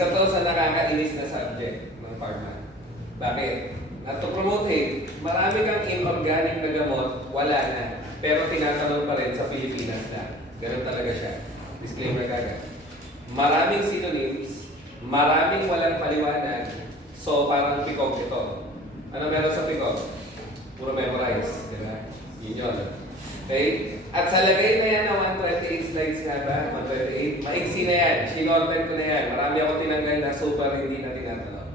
Isa to sa nakakainis na subject ng pharma. Bakit? At to promote hate, marami kang inorganic na gamot, wala na. Pero tinatanong pa rin sa Pilipinas na. Ganun talaga siya. Disclaimer kagad. Maraming synonyms, maraming walang paliwanag. So parang pikog ito. Ano meron sa pikog? Puro memorize. Diba? Yun yun. Okay? At sa lagay na yan na 128 slides nga ba? 128. Maiksi na yan. Sinorten ko na yan. Marami ako tinanggal na super hindi na tinatanong.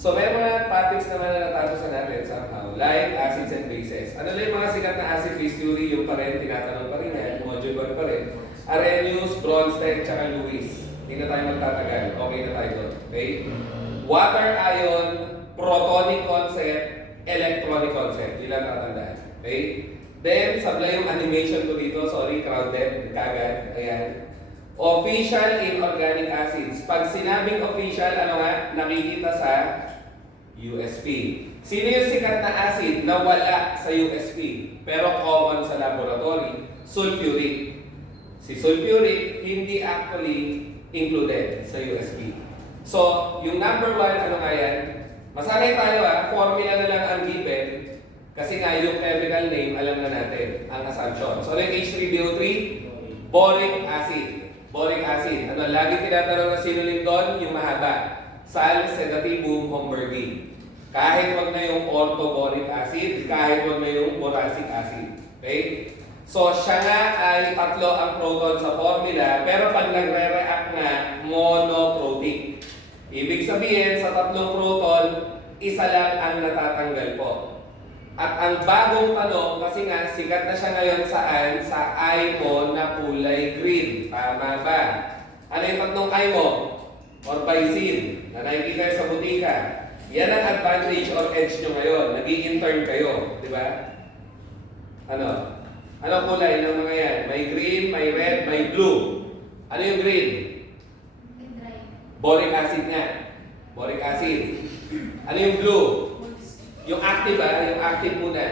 So may mga topics naman na natatapusan natin somehow. Like acids and bases. Ano lang yung mga sikat na acid-base theory? Yung pa rin, tinatanong pa rin yan. Module 1 pa rin. Arrhenius, Bronsted, tsaka Lewis. Hindi na tayo magtatagal. Okay na tayo doon. Okay? Water ion, protonic concept, electronic concept. Yun lang tatandaan. Okay? Then, sablay yung animation ko dito. Sorry, crowded. Kagad. Ayan. Official inorganic acids. Pag sinabing official, ano nga? Nakikita sa USP. Sino yung sikat na acid na wala sa USP? Pero common sa laboratory? Sulfuric. Si sulfuric, hindi actually included sa USP. So, yung number 1, ano nga yan? Masanay tayo formula na lang ang given. Kasi nga yung chemical name, alam na natin ang assumption. So, ano yung H3BO3? Boric acid. Boric acid. Ano, lagi tinatanong na synonym doon, yung mahaba. Sal sedativum Homburgi. Kahit wag na yung orthoboric acid, kahit wag na yung boracic acid. Okay? So, siya nga ay tatlo ang proton sa formula, pero pag nagre-react na, monoprotic. Ibig sabihin, sa tatlong proton, isa lang ang natatanggal po. At ang bagong tanong, kasi nga, sikat na siya ngayon saan? Sa IMO na kulay green. Tama ba? Ano yung tatlong IMO? Or benzene, na nakikita sa butika. Yan ang advantage or edge nyo ngayon. Nag-i-intern kayo. Di ba? Ano? Ano kulay ng mga yan? May green, may red, may blue. Ano yung green? Boric acid nga. Boric acid. Ano yung blue? Yung active yung active muna.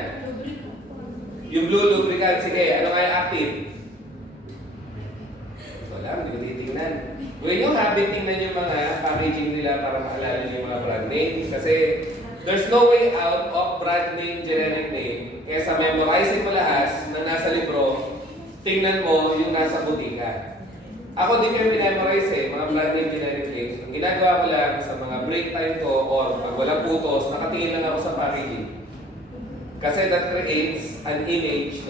Yung blue lubricant, sige. Ano nga yung active? Wala, hindi ko titignan. Gawin yung habit, tingnan yung mga packaging nila para maalala yung mga brand name. Kasi there's no way out of brand name, generic name. Kaya sa memorizing mo lahat na nasa libro, tingnan mo yung nasa butika. Ako din yung memorize mga brand name, generic names. Ang ginagawa ko lang sa mga break time ko or pag walang putos, nakatingin lang ako sa packaging. Kasi that creates an image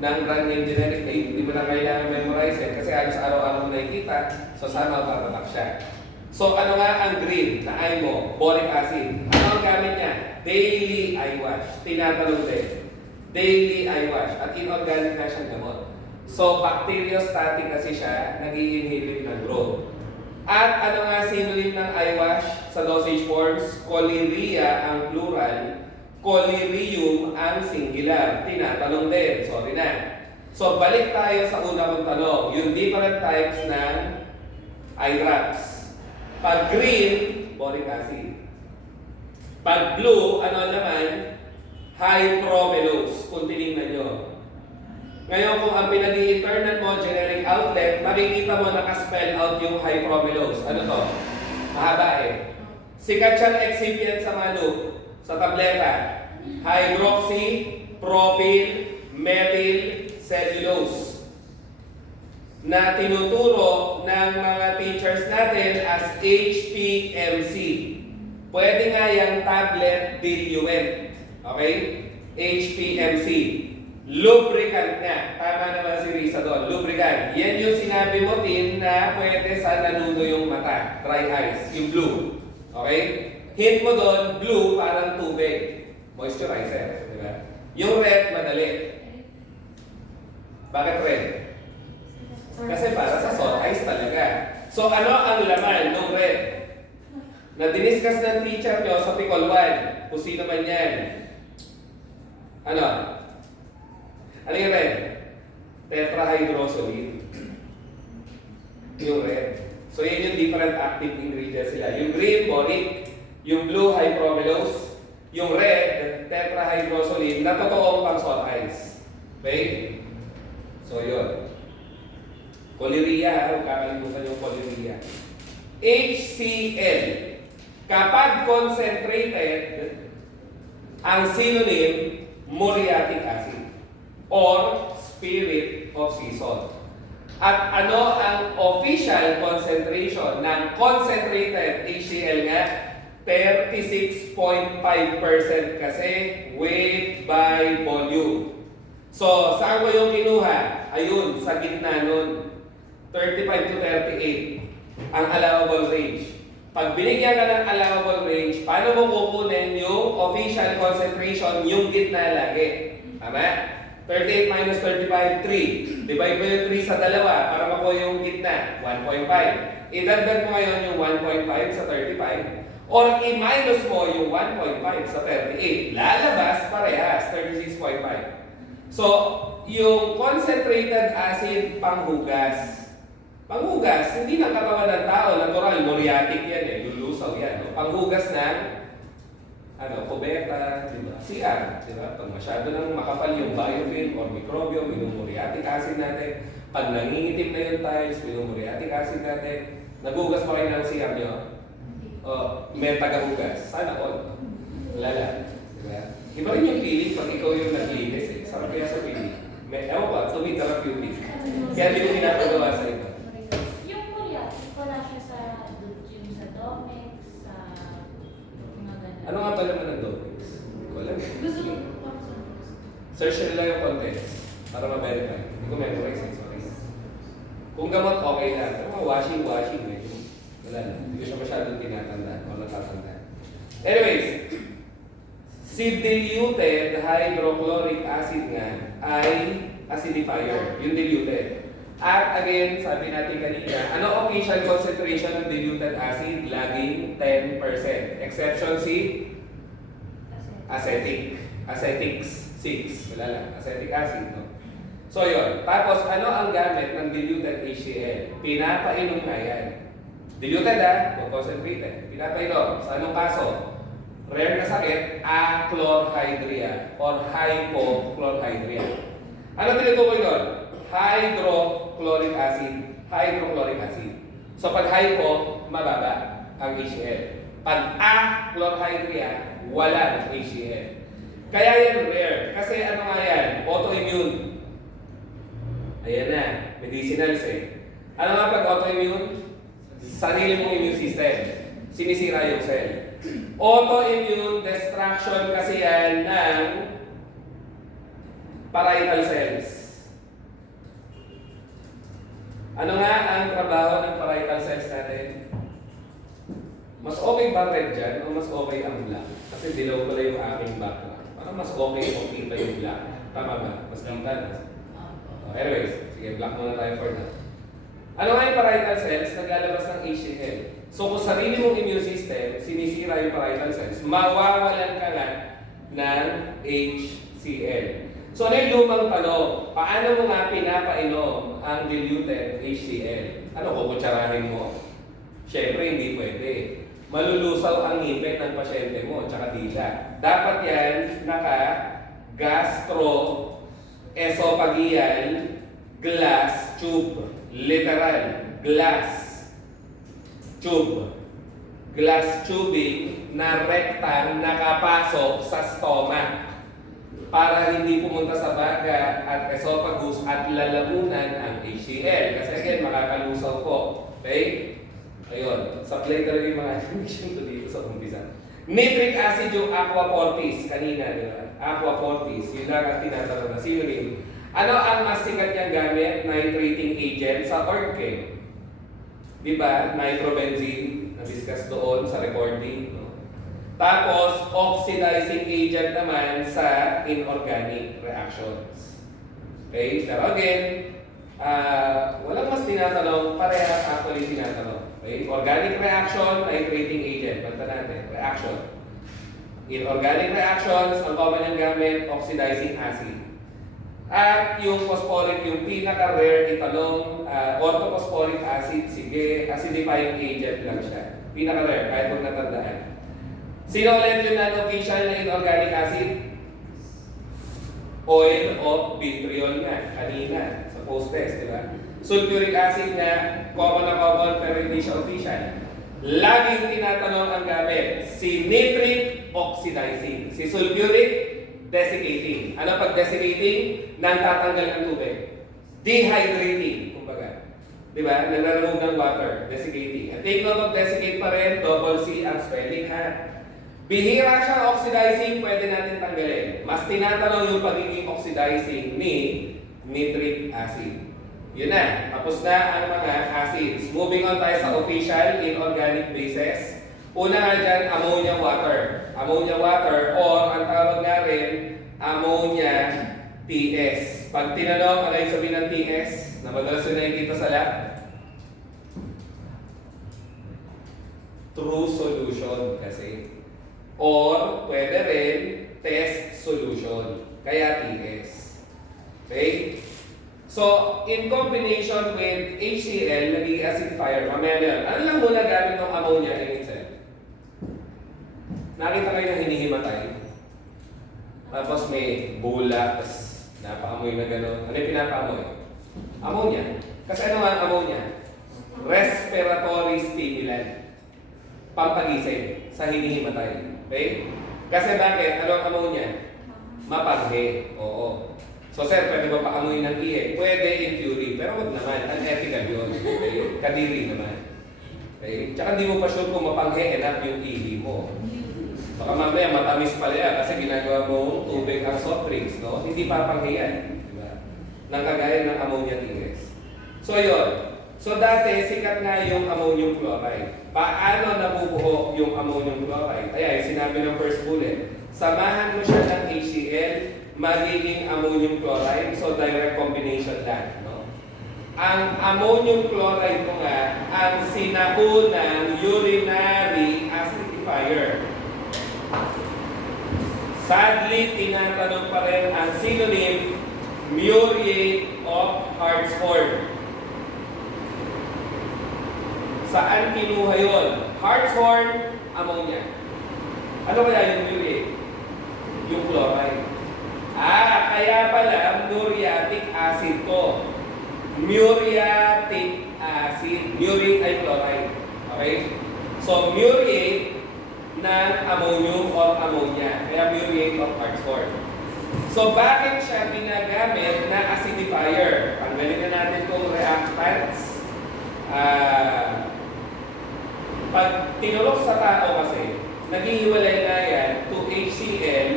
ng brand name, generic name. Hindi mo na kailangan memorize kasi halos araw-araw mo nakikita, so sana tatatak siya. So ano nga ang green na IMO? Boric acid. Ano ang gamit niya? Daily eye wash. Tinatanong din. Daily eye wash. At inorganic na siyang gamot. So bacteriostatic kasi siya, nag-i-inhibit ng growth. At ano nga synonym ng eye wash sa dosage forms? Colirea ang plural, colirium ang singular. Tinatanong din. Sorry na. So balik tayo sa una kong tanong. Yung different types ng eye drops. Pag green, boric acid. Pag blue, ano naman? Hypromelose. Kung tinignan nyo. Ngayon, kung ang pinag-i-internet mo, generic outlet, makikita mo nakaspell out yung hypromelose. Ano to? Mahaba Sikat siyang excipient sa manu, sa tableta. Hydroxy, propyl, methyl, cellulose. Na tinuturo ng mga teachers natin as HPMC. Pwede nga yung tablet diluent. Okay? HPMC. Lubricant nga. Tama naman si Risa doon. Lubricant. Yan yung sinabi mo, Tin, na pwede sa nanuno yung mata. Dry eyes. Yung blue. Okay? Hint mo doon, blue parang tubig. Moisturizer. Diba? Yung red, madali. Bakit red? Kasi para sa soft eyes talaga. So ano ang laman ng red? Na diniscuss ng teacher nyo sa Picol 1. Kung sino man yan. Ano? Ano yung red? Tetrahydrosolid. Yung red. So, yan yung different active ingredients sila. Yung green, boric. Yung blue, hypromelose. Yung red, tetrahydrosolid na totoong pang salt ice. Okay? So, yun. Colirea. Huwag kakalimutan yung colirea. HCl. Kapag concentrated, ang synonym, muriatic acid or spirit of sea salt. At ano ang official concentration ng concentrated HCl nga? 36.5% kasi weight by volume. So, saan ko yung kinuha? Ayun, sa gitna nun. 35 to 38 ang allowable range. Pag binigyan ka ng allowable range, paano mo kukunin yung official concentration, yung gitna lagi? Tama? 38 minus 35, 3. Divide mo yung 3 sa dalawa para makuha yung gitna, 1.5. Idagdag mo ngayon yung 1.5 sa 35 or i-minus mo yung 1.5 sa 38. Lalabas parehas, 36.5. So, yung concentrated acid panghugas. Panghugas, hindi ng katawan ng tao, natural, muriatic yan lulusaw yan. No? Panghugas ng kubeta, diba? CR, diba? Pag masyado nang makapal yung biofilm or microbiome, minumuriatic acid natin. Pag nangingitim na yung tiles, minumuriatic acid natin. Naghugas pa kayo ng CR nyo? O, may tagahugas. Sana all. Wala lang. Diba? Iba rin yung feeling pag ikaw yung naglinis eh. Sarap kaya sa feeling. Ewan ba, to me therapeutic. Kaya di ko pinapagawa sa ito. Yung muriatic, wala siya sa Domex, sa mga ganun. Ano nga ba naman ang Domex? Hindi ko alam. Gusto mo Search nila yung contents para ma-verify. Hindi ko memorize eh, sorry. Kung gamot, okay lang. Pero mga washing, medyo wala na. Hindi ko siya masyadong tinatanda o natatanda. Anyways, si diluted hydrochloric acid nga ay acidifier, yung diluted. At again, sabi natin kanina, ano official concentration ng diluted acid? Laging 10%. Exception si acetic. Acetics, 6. Wala lang. Acetic acid, no? So, yun. Tapos, ano ang gamit ng diluted HCl? Pinapainom na yan. Diluted o concentrated. Pinapainom. Sa anong kaso? Rare na sakit, achlorhydria or hypochlorhydria. Ano tinutukoy doon? Hydrochloric acid. Hydrochloric acid. So pag hypo, mababa ang HCl. Pag achlorhydria, walang HCl. Kaya yan rare. Kasi ano nga yan? Autoimmune. Ayan na. Medicinals eh. Ano nga pag autoimmune? Sarili mong immune system. Sinisira yung cell. Autoimmune destruction kasi yan ng parietal cells. Ano nga ang trabaho ng parietal cells natin? Mas okay ba red dyan o mas okay ang black? Kasi dilaw pala yung aking background. Parang mas okay kung kita yung black. Tama ba? Mas kita na. Anyways, sige, black muna tayo for now. Ano nga yung parietal cells? Naglalabas ng HCl. So kung sarili mong immune system, sinisira yung parietal cells, mawawalan ka nga ng HCl. So ano yung lumang tanong? Paano mo nga pinapainom ang diluted HCl? Ano, kukutsarahin mo? Siyempre, hindi pwede. Malulusaw ang ngipin ng pasyente mo, tsaka dila. Dapat yan naka-gastro-esophageal glass tube. Literal, glass tube. Glass tubing na rectang nakapasok sa stomach para hindi pumunta sa baga at esophagus at lalamunan ang HCl. Kasi again, makakalusaw po. Okay? Ayun. Supply talaga yung mga animation to dito sa umpisa. Nitric acid yung aqua fortis. Kanina, di ba? Aqua fortis. Yun lang ang tinatanong na synonym. Ano ang mas sikat niyang gamit? Nitrating agent sa orgchem. Di ba? Nitrobenzene. Na-discuss doon sa recording. No? Tapos, oxidizing agent naman sa inorganic reactions. Okay? Pero again, walang mas tinatanong. Parehas actually tinatanong. Okay? Organic reaction, nitrating agent. Banta natin. Reaction. Inorganic reactions, ang common yung gamit, oxidizing acid. At yung phosphoric, yung pinaka-rare itanong, orthophosphoric acid, sige, acidifying agent lang siya. Pinaka-rare, kahit huwag natandaan. Sino ulit yung non-official na inorganic acid? Oil of vitriol nga, kanina, sa post-test, di ba? Sulfuric acid na common na common pero hindi siya official. Laging tinatanong ang gamit, si nitric oxidizing, si sulfuric desiccating. Ano pag desiccating? Nantatanggal ng tubig. Dehydrating, kumbaga. Di ba? Nagre-remove ng water, desiccating. At take note of desiccate pa rin, double C ang spelling ha. Bihira siyang oxidizing, pwede natin tanggalin. Mas tinatanong yung pagiging oxidizing ni nitric acid. Yun na, tapos na ang mga acids. Moving on tayo sa official inorganic bases. Una nga dyan, ammonia water. Ammonia water or ang tawag nga rin, ammonia TS. Pag tinanong, ano yung sabihin ng TS? Na madalas yun nakikita sa lab? True solution kasi. Or pwede rin test solution. Kaya TS. Okay? So, in combination with HCl, naging acidifier. Mamaya na yun. Ano lang muna gamit ng ammonia in itself? Nakita kayo na hinihimatay. Tapos may bula, tapos napaamoy na gano'n. Ano yung pinapaamoy? Ammonia. Kasi ano ang ammonia? Respiratory stimulant. Pampagising sa hinihimatay. Okay? Kasi bakit? Ano ang ammonia? Mapanghe. Oo. So sir, pwede ba paamuyin ng ihi? Pwede in theory, pero wag naman. Unethical yun. Okay? Kadiri naman. Okay? Tsaka hindi mo pa sure kung mapanghe enough yung ihi mo. Baka mamaya matamis pala yan kasi ginagawa mo tubig ang soft drinks, no? Hindi papanghe yan. Diba? Nang kagaya ng ammonia TS. So yun. So dati, sikat nga yung ammonium chloride. Paano nabubuo yung ammonium chloride? Ayan, sinabi ng first bullet. Samahan mo siya ng HCl, magiging ammonium chloride. So direct combination lang. No? Ang ammonium chloride mo nga, ang sinaunang urinary acidifier. Sadly, tinatanong pa rin ang synonym muriate of Hartshorn. Saan kinuha yun? Hartshorn, ammonia. Ano kaya yung muriate? Yung chloride. Kaya pala muriatic acid to. Muriatic acid. Muriate ay chloride. Okay? So, muriate ng ammonium or ammonia. Kaya muriate of Hartshorn. So, bakit siya ginagamit na acidifier? Tanggalin na natin itong reactants. Pag tinulok sa tao kasi, naghihiwalay na yan to HCl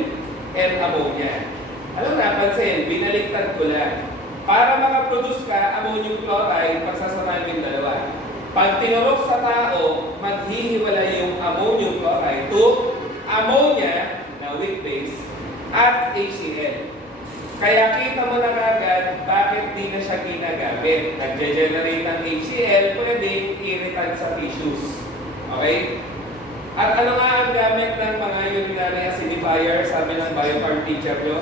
and ammonia. Alam napansin, binaliktad ko lang. Para makaproduce ka ammonium chloride, pagsasamahin yung dalawa. Pag tinulok sa tao, maghihiwalay yung ammonium chloride to ammonia, na weak base, at HCl. Kaya kita mo na kagad bakit di na siya ginagamit. Nag-generate ng HCl, pwedeng irritant sa tissues. Okay? At ano nga ang gamit ng mga urinary acidifier, sabi ng biofarm teacher nyo?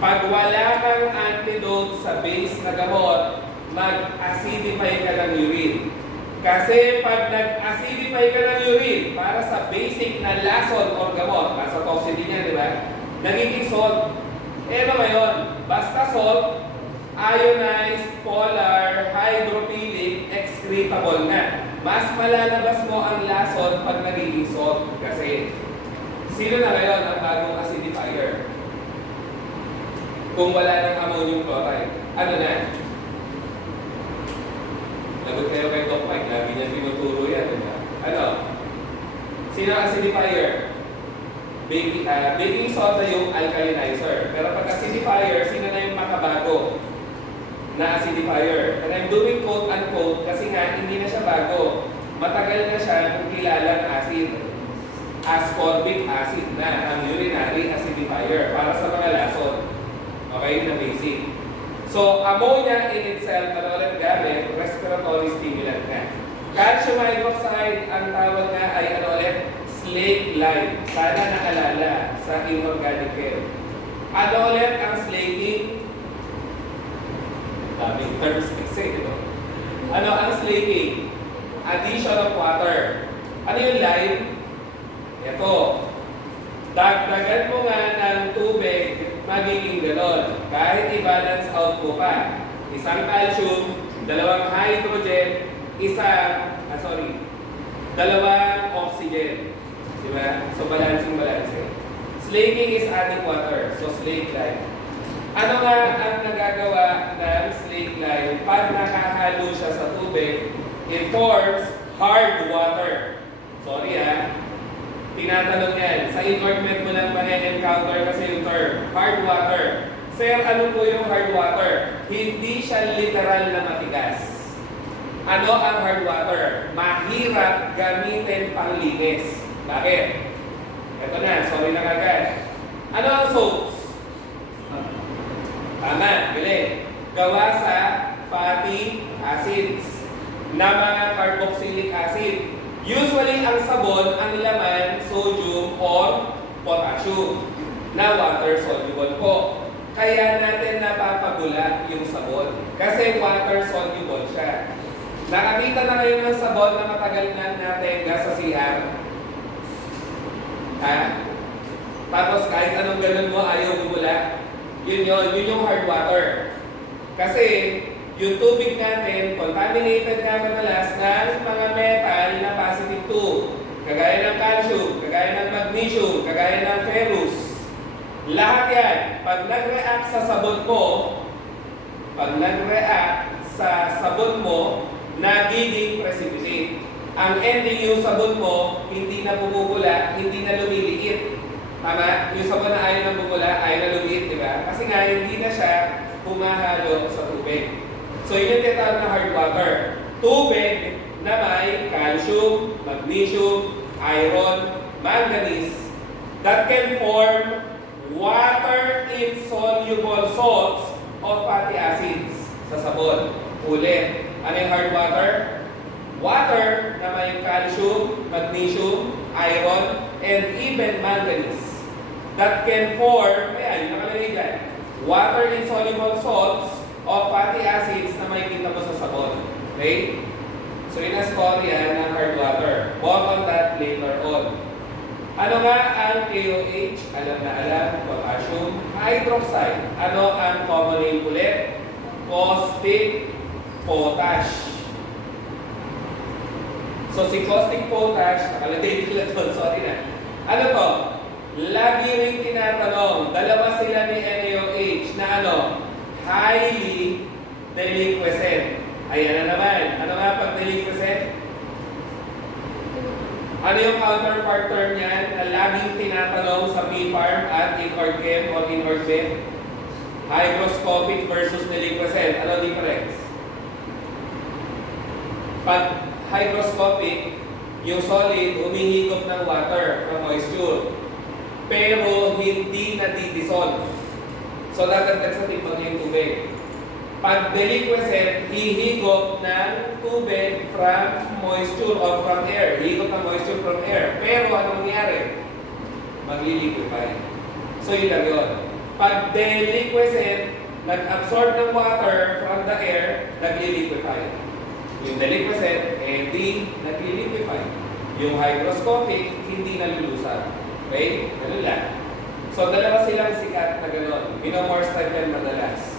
Pag wala kang antidote sa base na gamot, mag-acidify ka ng urine. Kasi pag nag-acidify ka ng urine para sa basic na lason or gamot, nasa toxicity niya, di ba? Nagiging salt. Ano ngayon? Basta salt, ionized, polar, hydrophilic, excretable nga. Mas malalabas mo ang lason pag nagiging salt. Kasi, sino na ngayon ang bagong acidifier? Kung wala ng ammonium chloride, ano na? Lagot kayo kay Doc Mike, lagi niya tinuturo yan, diba? Ano? Sino ang acidifier? Baking soda yung alkalinizer. Pero pag acidifier, sino na yung makabago na acidifier? And I'm doing quote-unquote kasi nga hindi na siya bago. Matagal na siya kung kilalang acid. Ascorbic acid na ang urinary acidifier para sa mga lason. Okay, na basic. So, ammonia in itself, ano ulit gamit, respiratory stimulant na. Calcium hydroxide, ang tawag nga ay ano ulit, slake lime. Sana naalala sa inorganic chem. Ano ulit ang slaking? Daming terms kasi, no? Ano ang slaking? Addition of water. Ano yung lime? Ito. Dagdagan mo nga ng tubig, magiging ganon. Kahit i-balance out mo pa. Isang calcium, dalawang hydrogen, dalawang oxygen. Diba? So, balancing. Slaking is adding water. So, slake line. Ano nga ang nagagawa ng slake line? Pag nakahalo siya sa tubig, it forms hard water. Sorry tinatanong yan. Sa environment mo lang ma-encounter kasi yung term, hard water. Sir, ano po yung hard water? Hindi siya literal na matigas. Ano ang hard water? Mahirap gamitin panglinis. Bakit? Ito na, sorry na kagad. Ano ang soaps? Tama, galing. Gawa sa fatty acids na mga carboxylic acid. Usually, ang sabon, ang laman, sodium or potassium na water soluble po. Kaya natin napapabula yung sabon. Kasi water soluble siya. Nakakita na kayo ng sabon na matagal na natin sa CR? Tapos kahit anong ganun mo, ayaw bumula. Yun yung hard water. Kasi yung tubig natin, contaminated na madalas ng mga metal na positive 2. Kagaya ng calcium, kagaya ng magnesium, kagaya ng ferrous. Lahat yan, pag nag-react sa sabon mo, nagiging precipitate. Ang ending yung sabon mo, hindi na bumubula, hindi na lumiliit. Tama? Yung sabon na ayaw na bumula, ayaw na lumiit, di ba? Kasi nga, hindi na siya humahalo sa tubig. So, yun yung tinatawag na hard water. Tubig na may calcium, magnesium, iron, manganese that can form water-insoluble salts of fatty acids sa sabon. Ulit, ano yung hard water? Water na may calcium, magnesium, iron, and even manganese that can form, ayan, yung nakalagay dyan, water-insoluble salts of fatty acids na may kita mo sa sabon. Okay? So, yun ang story ng hard water. More on that later on. Ano nga ang KOH? Alam na alam, potassium hydroxide. Ano ang common name ulit? Caustic potash. So, si caustic potash, nakalagay nila doon, sorry na. Ano to? Lagi rin tinatanong, dalawa sila ni NaOH na ano? Highly deliquescent. Ayan na naman. Ano nga pag deliquescent? Ano yung counterpart term niyan na laging tinatanong sa P-Farm at in Orchem or in Orchem? Hygroscopic versus deliquescent. Ano difference? Pag hygroscopic, yung solid humihigop ng water from moisture. Pero hindi nadidissolve. So, dadagdag sa timpang yung tubig. Pag deliquescent, hihigop ng tubig from moisture or from air. Hihigop ng moisture from air. Pero ano mangyari? Magliliquefy. So, yun lang yun. Pag deliquescent, nag-absorb ng water from the air, nagliliquefy. Yung deliquescent, hindi nagliliquefy. Yung hygroscopic, hindi nalulusan. Okay? Ganun lang. So, dalawa silang sikat na gano'n. Minomorse type yan madalas.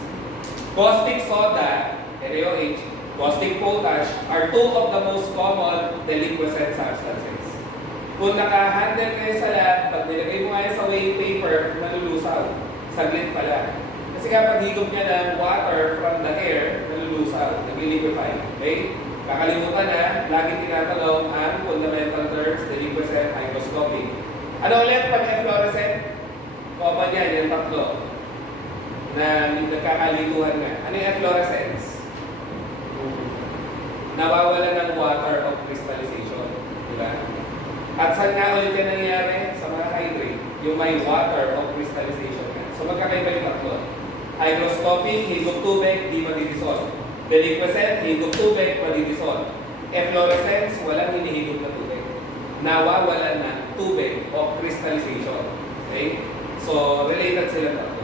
Caustic soda, NaOH, caustic potash are two of the most common deliquescent substances. Kung naka-handle kayo sa lab, pag nilagay mo kayo sa weight paper, nalulusaw. Saglit pala. Kasi kapag higop niya ng water from the air, nalulusaw, nag-liquefy. Okay? Kakalimutan na, lagi tinatanong ang fundamental terms, deliquescent, hygroscopic. Ano ulit pag efflorescent? Common yan, yung tatlo na nagkakalituhan nga. Ano yung efflorescence? Nawawala ng water of crystallization. Diba? At saan nga ulit yan nangyari? Sa mga hydrate. Yung may water of crystallization nga. So magkakaiba yung tatlo. Hygroscopic, higop tubig, di madidissolve. Deliquescent, higop tubig, madidissolve. Efflorescence, walang hinihigop na tubig. Nawawalan ng tubig of crystallization. Okay? So, related sila tatlo.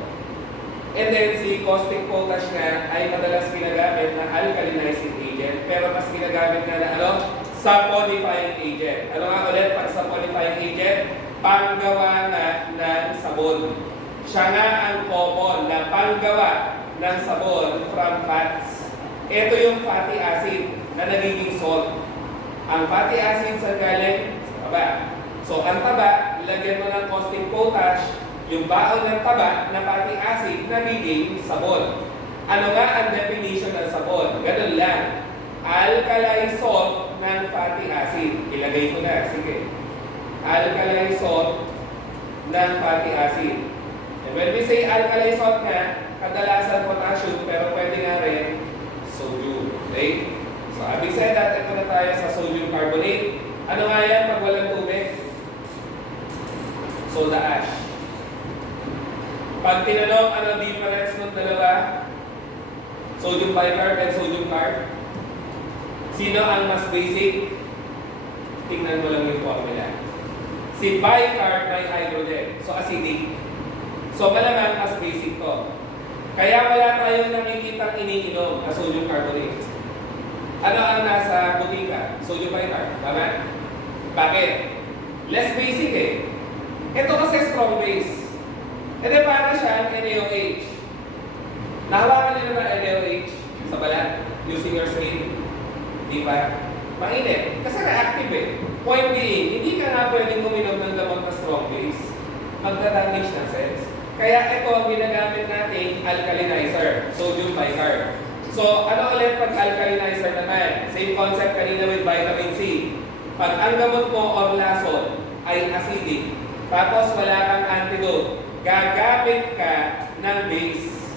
And then, si caustic potash nga ay madalas ginagamit na alkalinizing agent, pero mas ginagamit nga na ano? Saponifying agent. Ano nga ulit pag saponifying agent? Panggawa nga ng sabon. Siya nga ang common na panggawa ng sabon from fats. Ito yung fatty acid na nagiging salt. Ang fatty acids ang galing sa taba. So, ang taba, lagyan mo ng caustic potash, yung baon ng taba na fatty acid, nagiging sabon. Ano nga ang definition ng sabon? Ganun lang. Alkali salt ng fatty acid. Ilagay ko na, sige. Alkali salt ng fatty acid. And when we say alkali salt nga, kadalasan potassium, pero pwede nga rin sodium. Okay? So, having said that, ito na tayo sa sodium carbonate. Ano nga yan pag walang tubig? Soda ash. Pag tinanong ano difference ng dalawa, sodium bicarb and sodium carb, sino ang mas basic? Tingnan mo lang yung formula. Si bicarb may hydrogen, so acidic. So malamang mas basic to. Kaya wala tayong nakikitang iniinom na sodium carbonate. Ano ang nasa butika? Sodium bicarb. Tama? Bakit? Less basic eh. Ito kasi strong base. E di para siyang NaOH. Nahawakan niyo na ba NaOH sa balat? Using your skin? Di ba? Mainit. Kasi reactive eh. Point being, hindi ka nga pwedeng uminom ng gamot na strong base. Magdadamage ng cells. Kaya ito ang ginagamit nating alkalinizer, sodium bicarb. So, ano ulit pag alkalinizer naman? Same concept kanina with vitamin C. Pag ang gamot mo or lason ay acidic, tapos wala kang antidote, gagamit ka ng base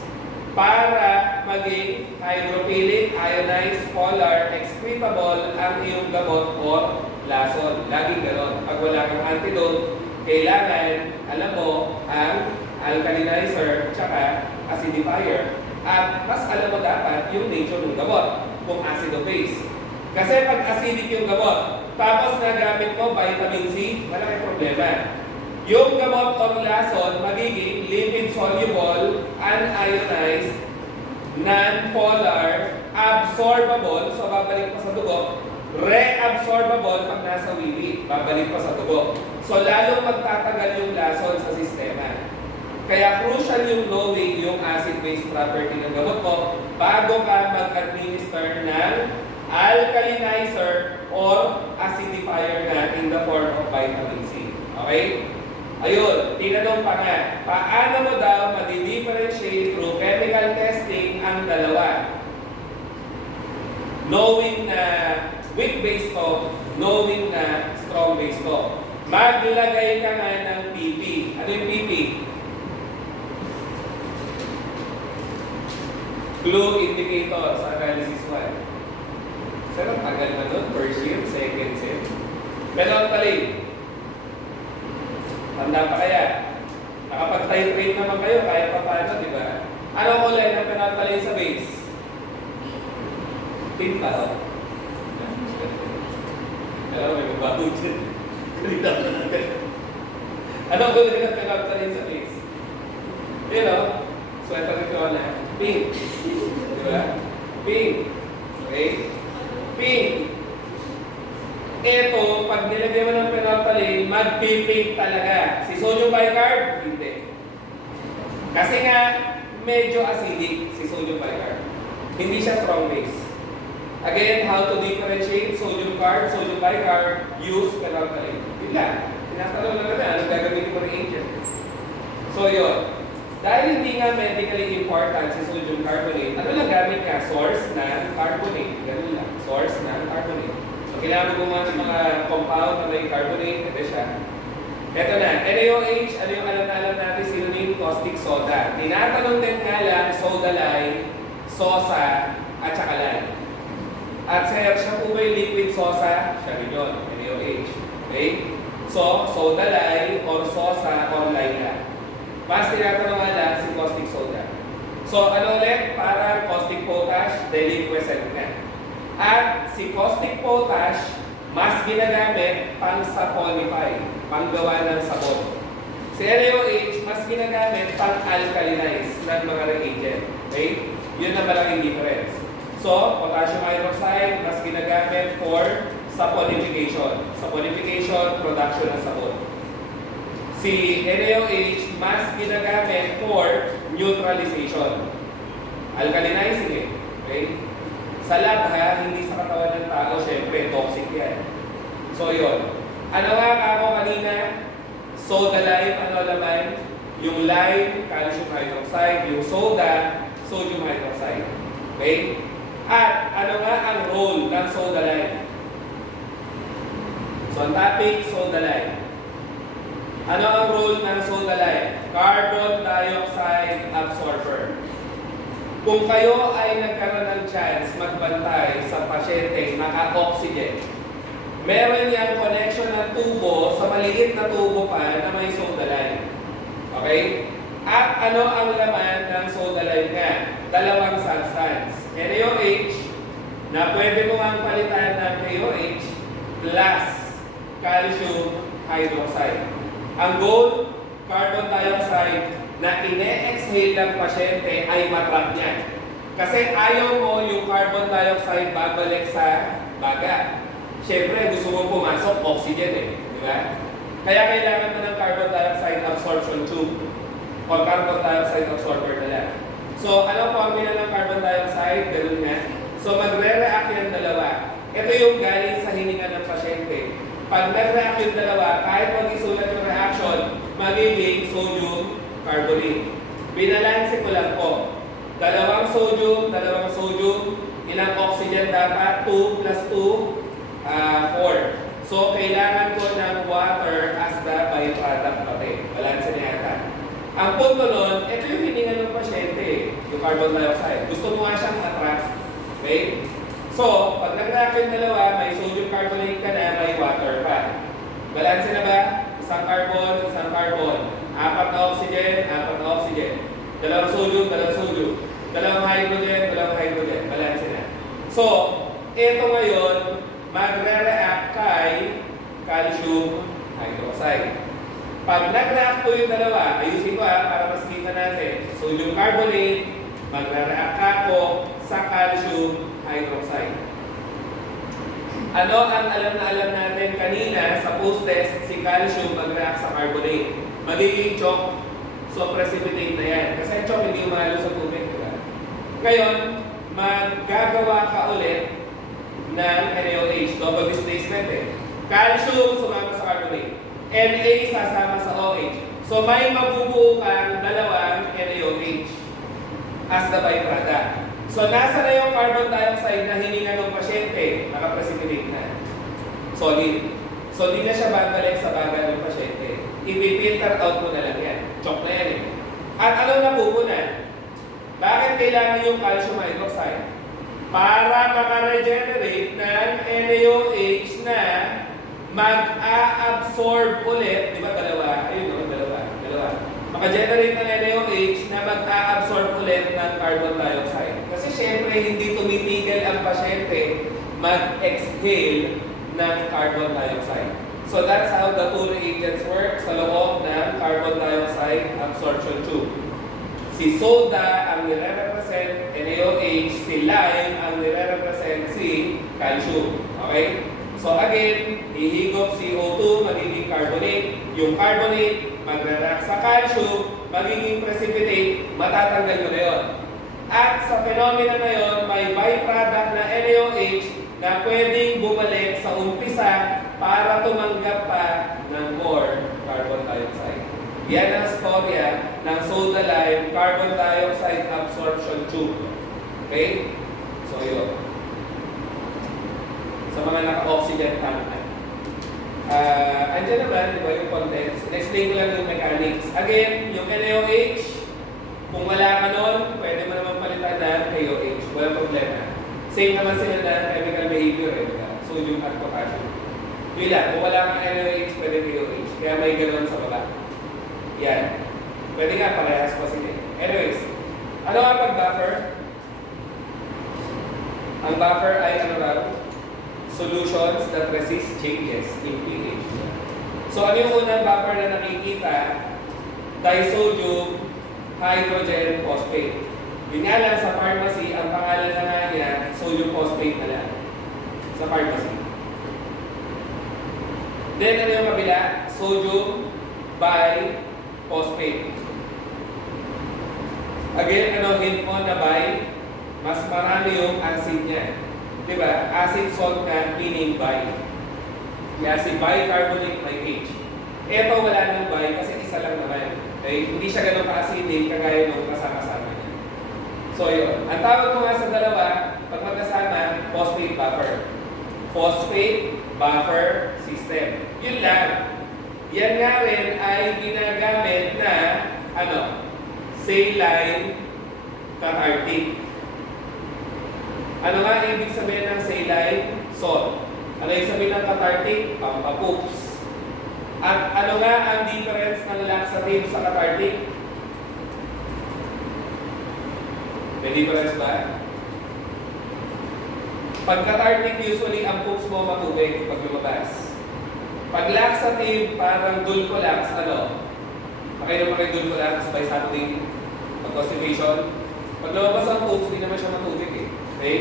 para maging hydrophilic, ionized, polar, excretable ang iyong gamot or lason. Laging ganon. Pag wala kang antidote, kailangan, alam mo, ang alkalinizer tsaka acidifier. At mas alam mo dapat yung nature ng gamot, kung acid o base. Kasi pag acidic yung gamot, tapos nagamit mo vitamin C, malaki problema. Yung gamot or lason magiging lipid-soluble, unionized, non-polar, absorbable, so babalik pa sa dugo, reabsorbable pag nasa wiwi, babalik pa sa dugo. So lalong magtatagal yung lason sa sistema. Kaya crucial yung knowing yung acid-base property ng gamot mo bago ka mag-administer ng alkalinizer or acidifier na in the form of vitamin C. Okay? Ayun, tinanong pa nga, paano mo daw madi-differentiate through chemical testing ang dalawa? Knowing na weak base to, knowing na strong base to. Maglagay ka nga ng PP. Ano yung PP? Clue indicator sa analysis 1. Sir, ang tagal na doon, first year, second year. Phenolphthalein. Tanda pa kaya? Nakapag-titrate naman kayo kahit pa paano, di ba? Anong kulay ng phenolphthalein sa base? Pink pa, oh. Alam mo, may magbago dyan. Anong kulay ng phenolphthalein sa base? You know, sweater ito na. Pink. Di ba? Pink. Okay? Pink. Ito, pag nilagyan mo ng phenolphthalein, magpipink talaga. Si sodium bicarb, hindi. Kasi nga, medyo acidic si sodium bicarb. Hindi siya strong base. Again, how to differentiate sodium carb, sodium bicarb, use phenolphthalein. Yun lang. Tinatanong lang naman, anong gagamitin mo ng agent? So yun. Dahil hindi nga medically important si sodium carbonate, ano lang gamit ka? Source ng carbonate. Ganun lang. Source ng carbonate. So, kailangan mo gumawa ng mga compound na may carbonate. Ito siya. Ito na. NaOH, ano yung alam na alam natin? Synonym, caustic soda. Tinatanong din nga lang, soda lye, sosa, at saka lye. At siya po ba yung liquid sosa? Siya rin yun. NaOH. Okay? So, soda lye, or sosa, or lye lang. Mas tinatanong nga lang si caustic soda. So, ano ulit? Para caustic potash, deliquescent nga. At si caustic potash, mas ginagamit pang saponify, panggawa ng sabon. Si NaOH, mas ginagamit pang alkalinize ng mga reagent. Okay? Yun ang malaking difference. So, potassium hydroxide, mas ginagamit for saponification. Saponification, production ng sabon. Si NaOH, mas ginagamit for neutralization. Alkalinizing eh. Okay? Sa lab ha, hindi sa katawan ng tao, syempre, toxic yan. So, yun. Ano nga ako kanina? Soda lime, ano naman? Yung lime, calcium hydroxide. Yung soda, sodium hydroxide. Okay? At ano nga ang role ng soda lime? So, ang topic, soda lime. Ano ang role ng soda lime? Carbon dioxide absorber. Kung kayo ay nagkaroon ng chance magbantay sa pasyente naka-oxygen, meron niyang connection ng tubo sa maliit na tubo pa na may soda lime. Okay? At ano ang laman ng soda lime nga? Dalawang substance. NaOH na pwede mo ang palitan ng KOH plus calcium hydroxide. Ang goal, carbon dioxide na ine-exhale ng pasyente ay matrap niya. Kasi ayaw mo yung carbon dioxide babalik sa baga. Siyempre, gusto mo pumasok oxygen eh. Di ba? Kaya kailangan mo ng carbon dioxide absorption tube o carbon dioxide absorber na lang. So, ano formula ng carbon dioxide? Ganun nga. So, magre-react yung dalawa. Ito yung galing sa hininga ng pasyente. Pag nag-react yung dalawa, kahit pag isulat yung reaction, magiging sodium carbonate. Binalanse ko lang po. Dalawang sodium, ilang oxygen dapat? 2 plus 2, 4. So, kailangan ko ng water as the byproduct pati. Balanse niya yata. Ang punto nun, ito yung hininga ng pasyente, yung carbon dioxide. Gusto mo nga siyang attract. Okay? So, pag nag-react yung dalawa, may sodium carbonate ka na, may water pa. Balanse na ba? Isang carbon, apat na oxygen, dalawang sodium, dalawang hydrogen, balanse na. So, ito ngayon, magre-react kay calcium hydroxide. Pag nag-react po yung dalawa, ayusin ko para mas kita natin. Sodium carbonate, magre-react ka po sa calcium hydroxide. Ano ang alam na alam natin kanina sa post-test, si calcium mag-react sa carbonate. Magiging chalk, so precipitate na yan. Kasi ang chalk hindi umalo sa tubig, diba? Ngayon, maggagawa ka ulit ng NaOH, double displacement eh. Calcium sumama sa carbonate. Na sasama sa OH. So may mabubuo kang dalawang NaOH as the byproduct. So, nasa na yung carbon dioxide na hininga ng pasyente, nakaprecipitate na. Solid. So, di na siya babalik sa baga ng pasyente. I-filter out mo na lang yan. Chok na yan eh. At ano na pupunan? Bakit kailangan yung calcium hydroxide? Para makaregenerate ng NaOH na mag-a-absorb ulit. Di ba dalawa? Ayun o, dalawa. Maka-generate ng NaOH na mag-a-absorb ulit ng carbon dioxide. Kasi syempre, hindi tumitigil ang pasyente mag-exhale ng carbon dioxide. So that's how the two reagents work sa loob ng carbon dioxide absorption tube. Si soda ang nire-represent NaOH, si lime ang nire-represent si calcium. Okay? So again, hihigop CO2, magiging carbonate. Yung carbonate, magre-react sa calcium, magiging precipitate, matatanggal mo na yun. At sa phenomena na yun, may byproduct na NaOH na pwedeng bumalik sa umpisa para tumanggap pa ng more carbon dioxide. Yan ang storya ng soda lime carbon dioxide absorption tube. Okay? So yun. Sa mga naka-oxygen tank na. Andiyan naman, di ba yung contents? In-explain ko lang yung mechanics. Again, yung NaOH, kung wala ka nun, pwede mo naman palitan ng KOH. Walang problema. Same naman sila na chemical behavior eh, diba? Sodium at potassium. Yun lang, kung wala kang NaOH, pwede KOH. Kaya may ganoon sa baba. Yan. Pwede nga, parehas pa sila. Anyways, ano nga pag-buffer? Ang buffer ay ano raw? Solutions that resist changes in pH. So ano yung unang buffer na nakikita? Disodium hydrogen phosphate. Yun nga lang sa pharmacy, ang pangalan na nga niya, sodium phosphate na lang. Sa pharmacy. Then ano yung kabila? Sodium biphosphate. Again, ano hint mo na bi? Mas marami yung acid niya. Di ba? Acid salt nga, meaning bi. Kaya si bicarbonate may H. Ito wala nang bi kasi isa lang naman. Okay? Hindi siya ganun ka-acidic kagaya nung kasama-sama niya. So yun. Ang tawag ko nga sa dalawa, pag magkasama, phosphate buffer. Phosphate buffer system. Yun lang. Yan nga rin ay ginagamit na saline cathartic. Ano nga ibig sabihin ng saline? Salt. Ano yung sabihin ng cathartic? Pampapoops. At ano nga ang difference ng laxative sa cathartic? May difference ba? Pag cathartic, usually ang poops mo matubig pag lumabas. Pag laxative, parang dulcolax, Pakainom pa kayo dulcolax by something constipation. Pag lumabas ang poops, hindi naman siya matubig eh. Okay?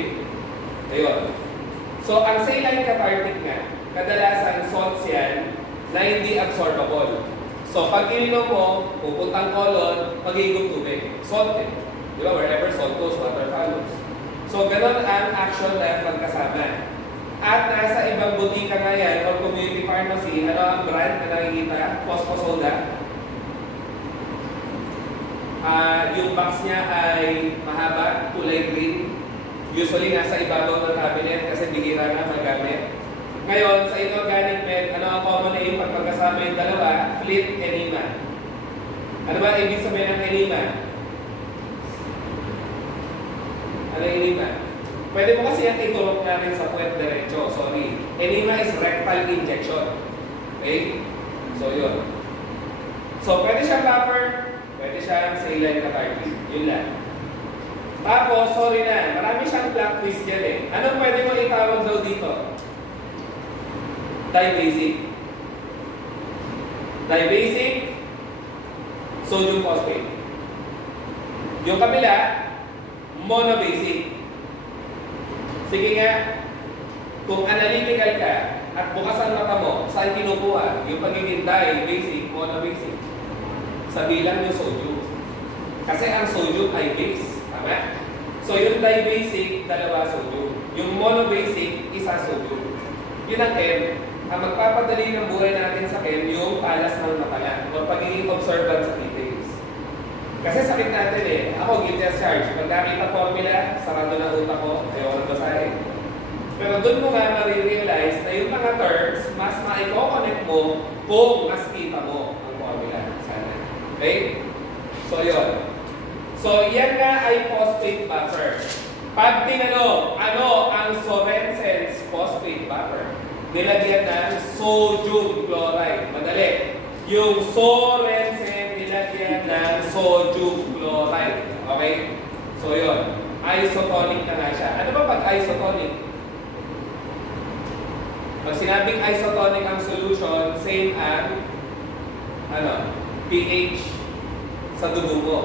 Ayun. So, ang saline cathartic nga, kadalasan salts yan na hindi absorbable. So, pag ininom mo, pupuntang colon, magiging tubig. Salt eh. Di ba? Wherever salt goes, water follows. So, ganun ang action na magkasama. At nasa ibang butika nga yan, or community pharmacy, ano ang brand na nakikita? Phosphosoda. Yung box niya ay mahaba, kulay green. Usually nasa ibabaw ng cabinet kasi bihira na magamit. Ngayon, sa inorganic med, ano ang common name pag magkasama yung dalawa? Fleet enema. Ano ba ibig sabihin ng enema? Ano yung enema? Pwede mo kasi yung iturok natin sa puwet derecho. Sorry. Enema is rectal injection. Okay? So, yun. So, pwede siyang buffer, pwede siyang saline cathartic. Yun lang. Tapos, sorry na, marami siyang plot twist dyan eh. Anong pwede mo itawag daw dito? Dibasic. Dibasic, sodium phosphate. Yung kabila, monobasic. Sige nga, kung analytical ka at bukas ang mata mo, saan kinukuha? Yung pagiging dibasic, monobasic. Sa bilang yung sodium. Kasi ang sodium ay base. Tama? So yung dibasic, dalawa sodium. Yung monobasic, isa sodium. Yun ang Chem. Ang magpapadali ng buhay natin sa Chem, yung palas ng mata lang. O pagiging observant sa details. Kasi sakit natin eh. Ako, guilty as charged. Pag nakita formula, sarado na utak ko, ayaw na basahin. Pero doon mo nga marirealize na yung mga terms, mas ma-connect mo kung mas kita mo ang formula. Sana. Okay? So yun. So, yan nga ay phosphate buffer. Pag tinanong, ano ang Sorensen's phosphate buffer? Nilagyan ng sodium chloride. Madali. Yung Sorensen nilagyan ng sodium chloride. Okay? So, yun. Isotonic na nga siya. Ano ba pag isotonic? Pag sinabing isotonic ang solution, same ang pH sa dugo mo.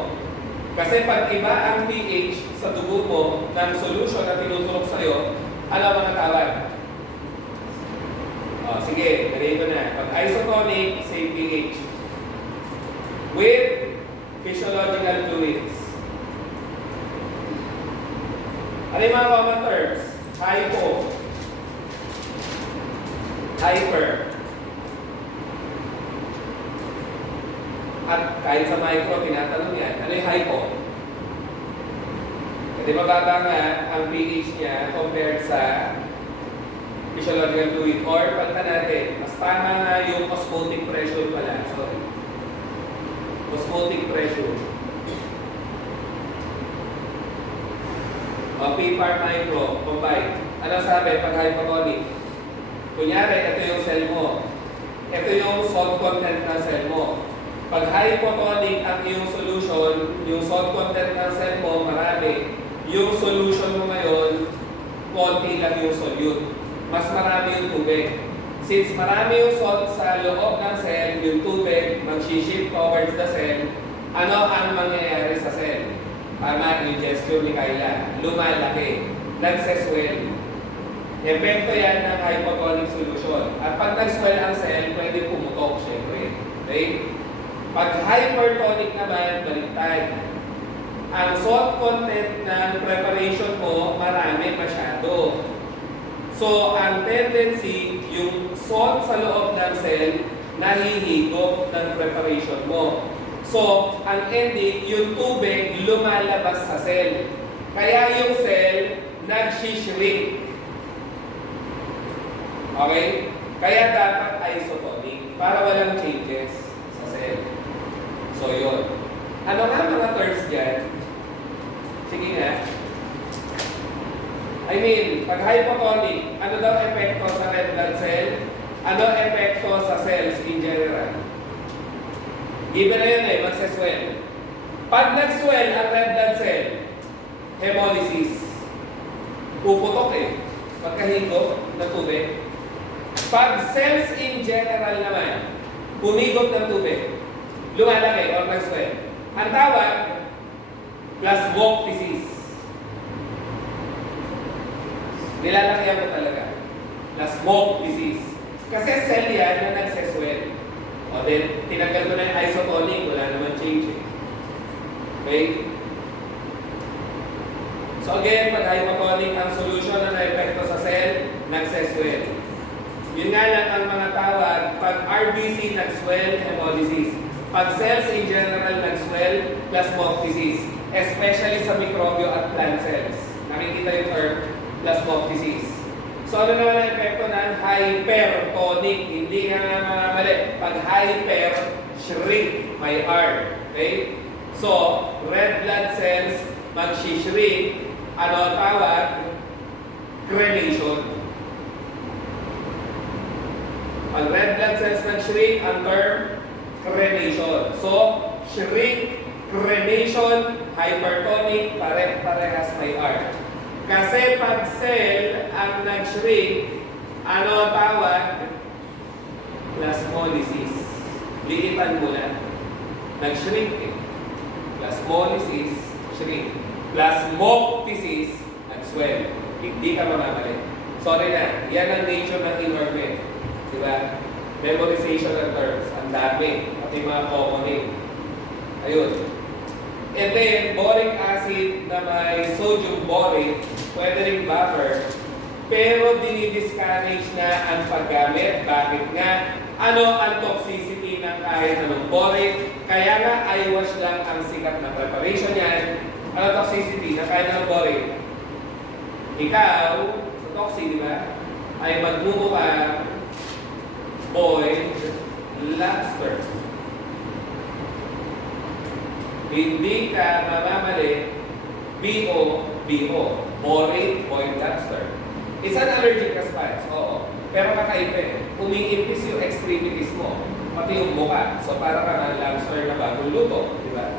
Kasi pag iba ang pH sa dugo mo ng solution na tinuturok sa'yo, ano ang mga tawag? Sige, gawin ko na. Pag isotonic, same pH. With physiological fluids. Ano yung mga common terms? Hypo. Hyper. At kahit sa micro, tinatanong yan, ano yung hypo? Kasi mababa nga ang pH niya compared sa physiological fluid. Or, pagka natin, mas tama nga yung osmotic pressure pala. Sorry. Osmotic pressure. O, PPAR micro, combine. Ano sabi pag hypotonic? Kunyari, ito yung cell mo. Ito yung salt content ng cell mo. Pag hypotonic ang iyong solution, yung salt content ng cell mo, marami. Yung solution mo ngayon, konti lang yung solute. Mas marami yung tubig. Since marami yung salt sa loob ng cell, yung tubig, mag-shift towards the cell, ano ang mangyayari sa cell? Tama, yung gesture ni Kayla. Lumalaki. Nagseswell. Epekto yan ng hypotonic solution. At pag nag-swell ang cell, pwede pumutok, syempre. Okay? Pag hypertonic naman, baliktad. Ang salt content ng preparation mo, marami masyado. So, ang tendency, yung salt sa loob ng cell, nahihigop ng preparation mo. So, ang ending, yung tubig lumalabas sa cell. Kaya yung cell, nag-shrink. Okay? Kaya dapat isotonic para walang changes sa cell. So, yun. Ano nga mga terms dyan? Sige nga. I mean, pag hypotonic, ano daw epekto sa red blood cell? Ano epekto sa cells in general? Given na yun magsaswell. Pag nag-swell ang red blood cell, hemolysis. Puputok pagkahigop ng tubig. Pag cells in general naman, humigop ng tubig, lumalaki or nag-swell. Ang tawag, plasmophysis. Nilalakihan ko talaga. Plasmophysis. Kasi cell yan na nagseswell. O then, tinanggal ko na yung isotonic, wala naman change Okay? So again, pag hypotonic ang solution na na-epekto sa cell, nagseswell. Yun nga lang ang mga tawag, pag RBC nag-swell, hemolysis. Pag cells in general nag-swell, plasmophysis. Especially sa microbio at plant cells. Nakikita yung term, plasmophysis. So ano naman ang epekto ng hypertonic? Hindi nga mali. Pag hyper, shrink, may R. Okay? So, red blood cells mag-shrink. Ano tawag? Cremation. Pag red blood cells nag-shrink, ang term, cremation. So, shrink, cremation, hypertonic, parehas may R. Kasi pag cell ang nag-shrink, ano ang tawag? Plasmolysis. Liitan mo lang. Nag-shrink Plasmolysis, shrink. Plasmophysis, nag-swell. Hindi ka mamamali. Sorry na, yan ang nature ng inorganic. Diba? Memorization ng terms. Ang dami. Pati mga common name. Ayun. And then, boric acid na may sodium borate, pwede rin buffer, pero dinidiscourage na ang paggamit. Bakit nga? Ano ang toxicity ng kahit anong borate? Kaya nga, iwash lang ang sikat na preparation yan. Ano toxicity ng kahit anong borate? Ikaw, sa toxic, di ba? Ay magmumukha boiled lobster. Hindi ka mamamali BO, borate, boiled lobster. It's an allergic response, oo. Pero kakaiba umiimpis yung extremities mo, pati yung mukha. So para ka ng lobster na bagong luto, di ba?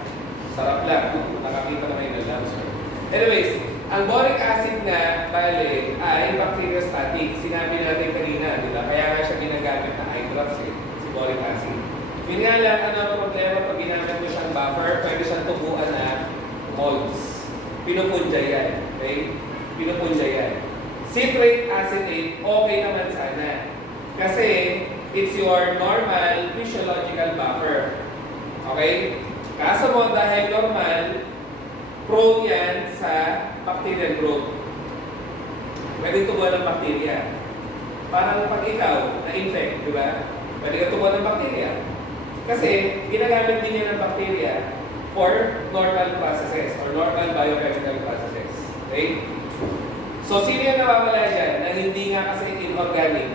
Sarap lang, nakakita na kayo ng lobster. Anyways, ang boric acid na bale ay bacteriostatic. Sinabi natin kanina, di ba? Kaya nga siya ginagamit na eye drops si boric acid. Yun nga lang, ano ang problema pag ginamit mo siyang buffer, pwede siyang tubuan na molds. Pinupunja yan. Okay? Pinupunja yan. Citric acetate, okay naman sana. Kasi it's your normal physiological buffer. Okay? Kaso mo, dahil normal, prone yan sa bacterial growth. Pwede tubuan ng bacteria. Parang pag ikaw na-infect, di ba? Pwede ka tubuan ng bacteria. Kasi ginagamit din yan ng bacteria for normal processes or normal biochemical processes. Okay? So, sino yung nawawala dyan na hindi nga kasi inorganic?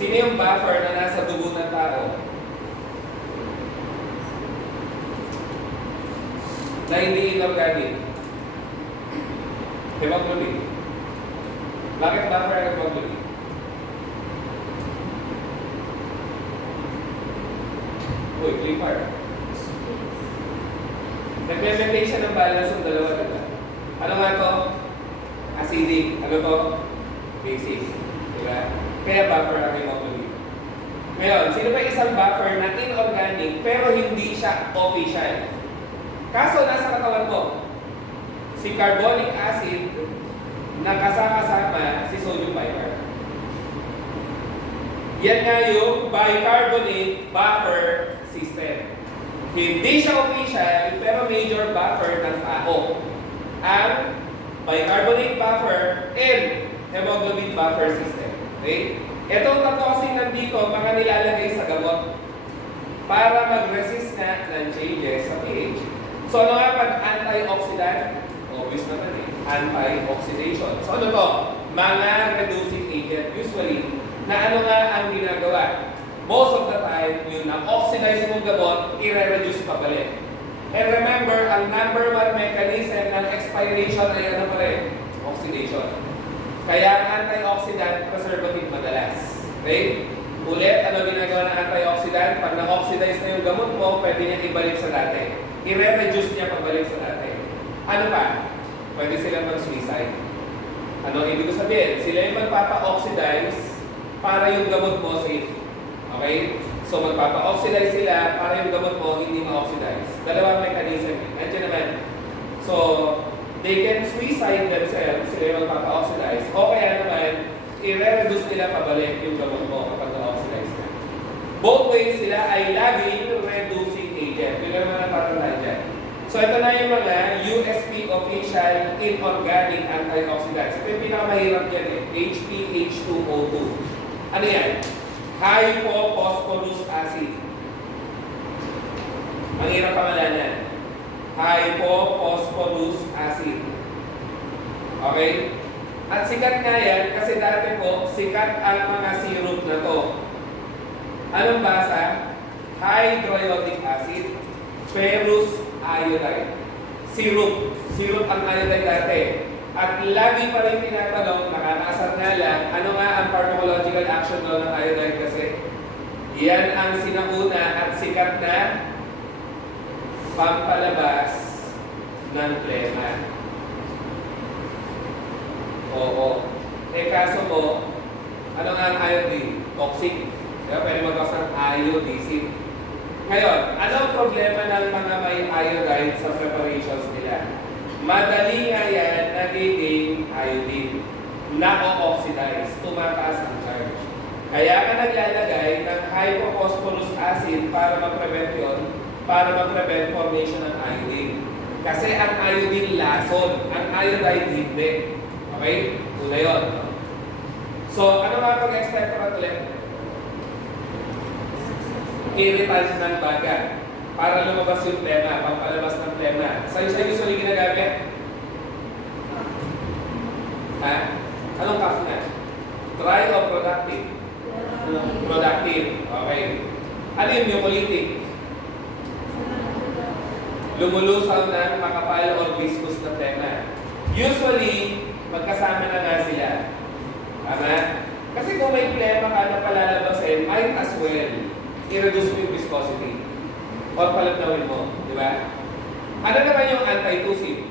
Sino yung buffer na nasa dugo ng tao? Na hindi inorganic? Hemoglobin. Bakit buffer ang hemoglobin? Uy, clipper. Nag-maintain siya ng balance ng dalawa, diba? Ano nga ito? Acidic. Ano to? Basic. Diba? Kaya buffer ang hemoglobin. Ngayon, sino ba isang buffer na inorganic pero hindi siya official? Kaso nasa katawan mo, si carbonic acid na kasama si sodium bicarbonate. Yan nga yung bicarbonate buffer system. Hindi siya official pero major buffer ng tao. Ang bicarbonate buffer and hemoglobin buffer system. Okay? Itong tatlo kasi nandito, mga nilalagay sa gamot para mag-resist nga ng changes sa pH. So ano nga pag antioxidant? Obvious naman eh. Anti-oxidation. So ano to? Mga reducing agent. Usually, na ano nga ang ginagawa? Most of the time, yung na-oxidize mong gamot, i-reduce pa balik. And remember, ang number one mechanism ng expiration ay ano pa rin? Oxidation. Kaya ang antioxidant, preservative madalas. Okay? Ulit, ano ginagawa ng antioxidant? Pag na-oxidize na yung gamot mo, pwede niya ibalik sa dati. I-reduce niya pabalik sa dati. Ano pa? Pwede silang mag-suicide. Ano ibig sabihin? Sila yung magpapa-oxidize para yung gamot mo safe. Okay? So magpapa-oxidize sila para yung gamot mo hindi ma-oxidize. Dalawang mechanism. Nandiyan naman. So, they can suicide themselves, sila yung magpapa-oxidize. O kaya naman, i-reduce nila pabalik yung gamot mo kapag na-oxidize na. Both ways sila ay laging reducing agent. Yun naman ang tatandaan dyan. So ito na yung mga USP official inorganic antioxidants. Ito yung pinakamahirap yan eh. HPH2O2. Ano yan? Hypophosphorus acid. Ang hirap pangalanan. Hypophosphorus acid. Okay? At sikat nga yan kasi dati po, sikat ang mga syrup na to. Anong basa? Hydroiodic acid, ferrous iodide. Syrup. Syrup ang iodide dati. At lagi pa rin tinatanong, nakakaasar nga lang, ano nga ang pharmacological action doon ng iodide kasi yan ang sinauna at sikat na pampalabas ng plema. Oo. Eh kaso mo, ano nga ang iodine? Toxic. Diba? Pwede mag-cause ng iodism. Ngayon, anong problema ng mga may iodine sa preparations nila? Madali nga yan nagiging iodine. Na-oxidize. Tumataas ang charge. Kaya ka naglalagay ng hypophosphorus acid para ma-prevent yun, para ma-prevent formation ng iodine. Kasi ang iodine lason, ang iodine hindi. Okay? Una yun. So, ano nga pag-expectorant ulit? Irritant ng baga para lumabas yung plema, pampalabas ng plema. Saan siya usually ginagamit? Ha? Anong cough na? Dry o productive? Productive. Okay. Ano yung mucolytic? Lumulusaw ng makapal or viscous na plema. Usually, magkasama na nga sila. Tama? Kasi kung may plema ka na palalabasin, might as well i-reduce mo yung viscosity. Or palagnawin mo. Di ba? Ano naman yung antitussive?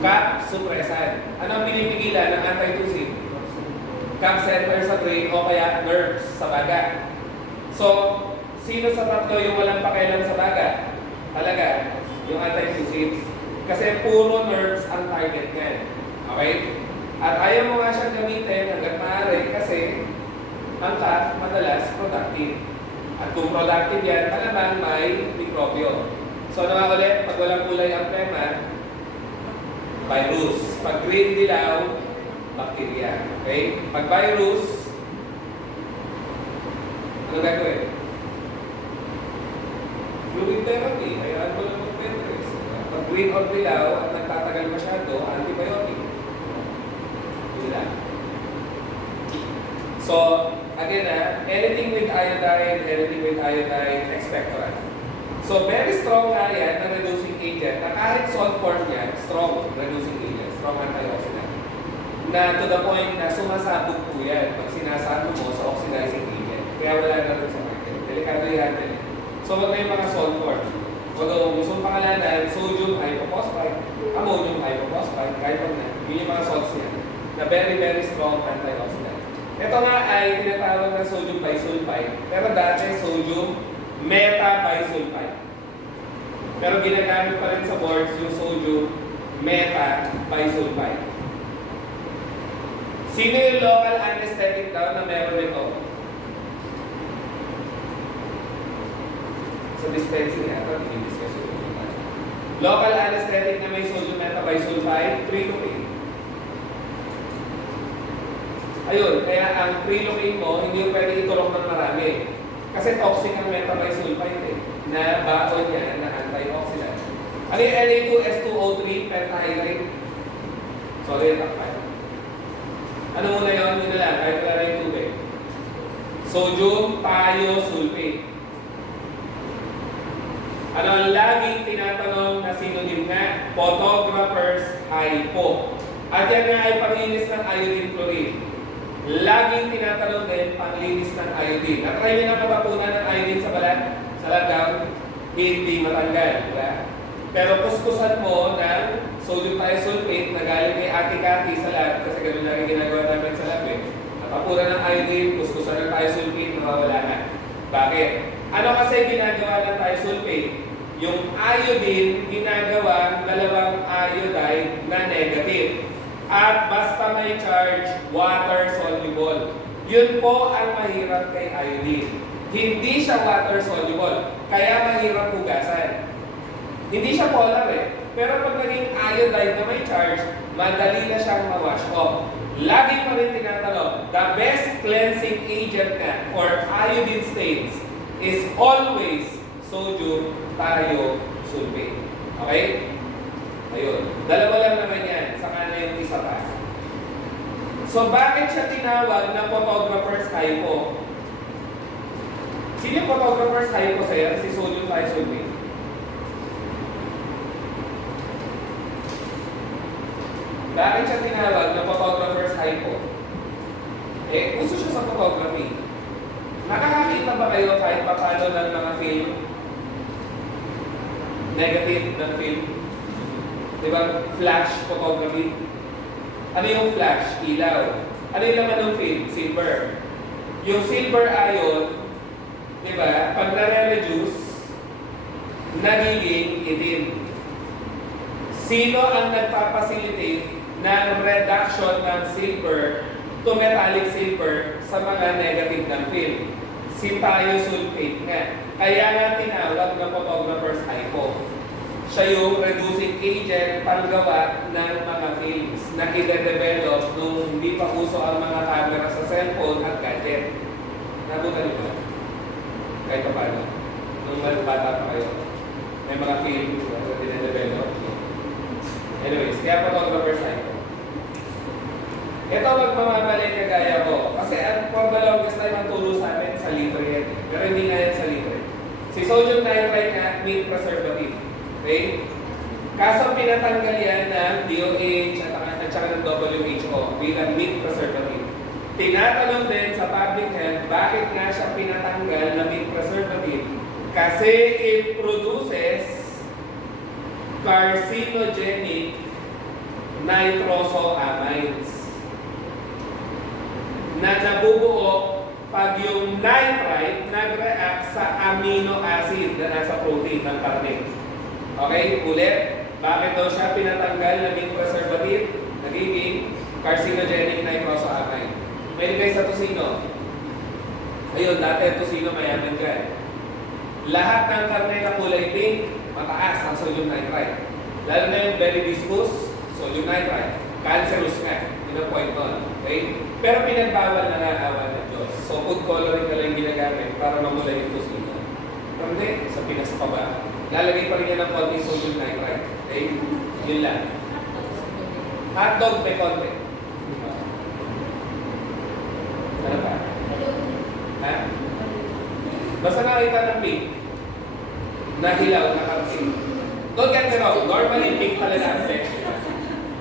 Cap suppressant. Ano ang pinipigilan ng antitussive? Cap center sa brain o kaya nerves sa baga. So, sino sa tatlo yung walang pakialam sa baga? Talaga, yung antitussive. Kasi puro nerves ang target niyan. Okay? At ayaw mo nga siyang gamitin hanggat maaari kasi ang cough madalas productive. At kung productive yan, malamang may mikrobyo. So ano nga ulit, pag walang kulay ang plema, virus. Pag green dilaw, bacteria. Okay? Pag virus, ano gagawin? Fluid therapy. Hayaan mo lang mag-penetrate. Pag green or dilaw at nagtatagal masyado, antibiotic. Yun lang. So, again, anything with iodine, expectorant. So, very strong nga yan na reducing agent na kahit salt form yan, strong reducing agent, strong antioxidant. Na to the point na sumasabog po yan pag sinasabog mo sa oxidizing agent. Kaya wala na rin sa market. Delikado yan din. So, wag na yung mga salt form. Wag gusto mong pangalanan, sodium hypophosphite, ammonium hypophosphite, kahit wag na. Yun yung mga salts yan na very, very strong antioxidant. Ito nga ay tinatawag na sodium bisulfite, pero dati sodium metabisulfite. Pero ginagamit pa rin sa boards yung sodium metabisulfite. Sino yung local anesthetic daw na meron nito? Sa dispensing natin, i-discuss yun. Local anesthetic na may sodium metabisulfite, 3 to 8. Ayun, kaya ang prelocaine mo, hindi yung pwede itulok ng marami. Kasi toxic ang metabisulfite eh, na baon niya na antioxidant. Ano yung Na2S2O3 pentahydrate? Sorry, takpan. Ano muna yun? Yun na lang, kahit wala na yung tubig. Sodium thiosulfate. Ano ang laging tinatanong na synonym nga? Photographer's hypo. At yan nga ay panglinis ng iodine chloride. Laging tinatanong din panglinis ng iodine. Natry nyo na matapunan ng iodine sa balat? Sa lagaw? Hindi matanggal. Diba? Pero kuskusan mo ng sodium thiosulfate na galing kay Ate Cathy sa lab, kasi gano'n lagi ginagawa namin sa lab eh. Natapunan ng iodine, kuskusan ng thiosulfate, mawawala na. Bakit? Ano kasi ginagawa ng thiosulfate? Yung iodine, ginagawa dalawang iodide na negative. At basta may charge, water soluble. Yun po ang mahirap kay iodine. Hindi siya water soluble, kaya mahirap hugasan. Hindi siya polar eh. Pero pag naging iodide na may charge, madali na siyang ma-wash off. Lagi pa rin tinatanong, the best cleansing agent na for iodine stains is always sodium thiosulfate. Okay? Ayun. Dalawa lang naman yan. Saka na yung isa pa. So, bakit siya tinawag na photographer's hypo? Sino yung photographer's hypo sa'yo? Si sodium thiosulfate. Bakit siya tinawag na photographer's hypo? Eh, uso siya sa photography. Nakakakita ba kayo kahit paano ng mga film? Negative ng film? Diba? Flash photography. Ano yung flash? Ilaw. Ano yung laman ng film? Silver. Yung silver ion, diba? Pag nare-reduce, nagiging itim. Sino ang nagpapacilitate ng reduction ng silver to metallic silver sa mga negative ng film? Si thiosulfate nga. Kaya nga tinawag na photographer's hypo. Siya yung reducing agent panggawa ng mga films na i-develop nung hindi pa uso ang mga camera sa cellphone at gadget. Nabutan niyo ba? Kahit pa paano? Nung bata pa kayo. May mga film na i-develop. Anyways, kaya photographer's hypo. Ito magmamamali kagaya ko. Kasi for the longest time ang turo sa amin sa litre yan. Pero hindi nga yan sa litre. Si sodium nitrite nga, meat preservative. Okay? Kaso pinatanggal yan ng DOH at saka ng WHO bilang meat preservative. Tinatanong din sa public health, bakit nga siya pinatanggal na meat preservative? Kasi it produces carcinogenic nitrosamines na nabubuo pag yung nitrite nag-react sa amino acid na nasa protein ng karne. Okay, ulit. Bakit daw siya pinatanggal na meat preservative? Nagiging carcinogenic nitrosamine. Pwede kayo sa tocino. Ayun, dati ang tocino mayaman dyan. Lahat ng karne na kulay pink, mataas ang sodium nitrite. Lalo na yung very viscous, sodium nitrite. Cancerous nga. Yun ang point nun. Okay? Pero pinagbawal na nga awan ng Diyos. So food coloring na lang ginagamit para mamula yung tocino. Hindi, sa Pinas pa ba? Lalagay pa rin yan ng konti sodium nitrite. Okay? Yun lang. Hotdog may konti. Ano pa? Ha? Basta nakita ng pink. Nahilaw, nakarsin. Don't get me wrong, normally pink talaga ang flesh.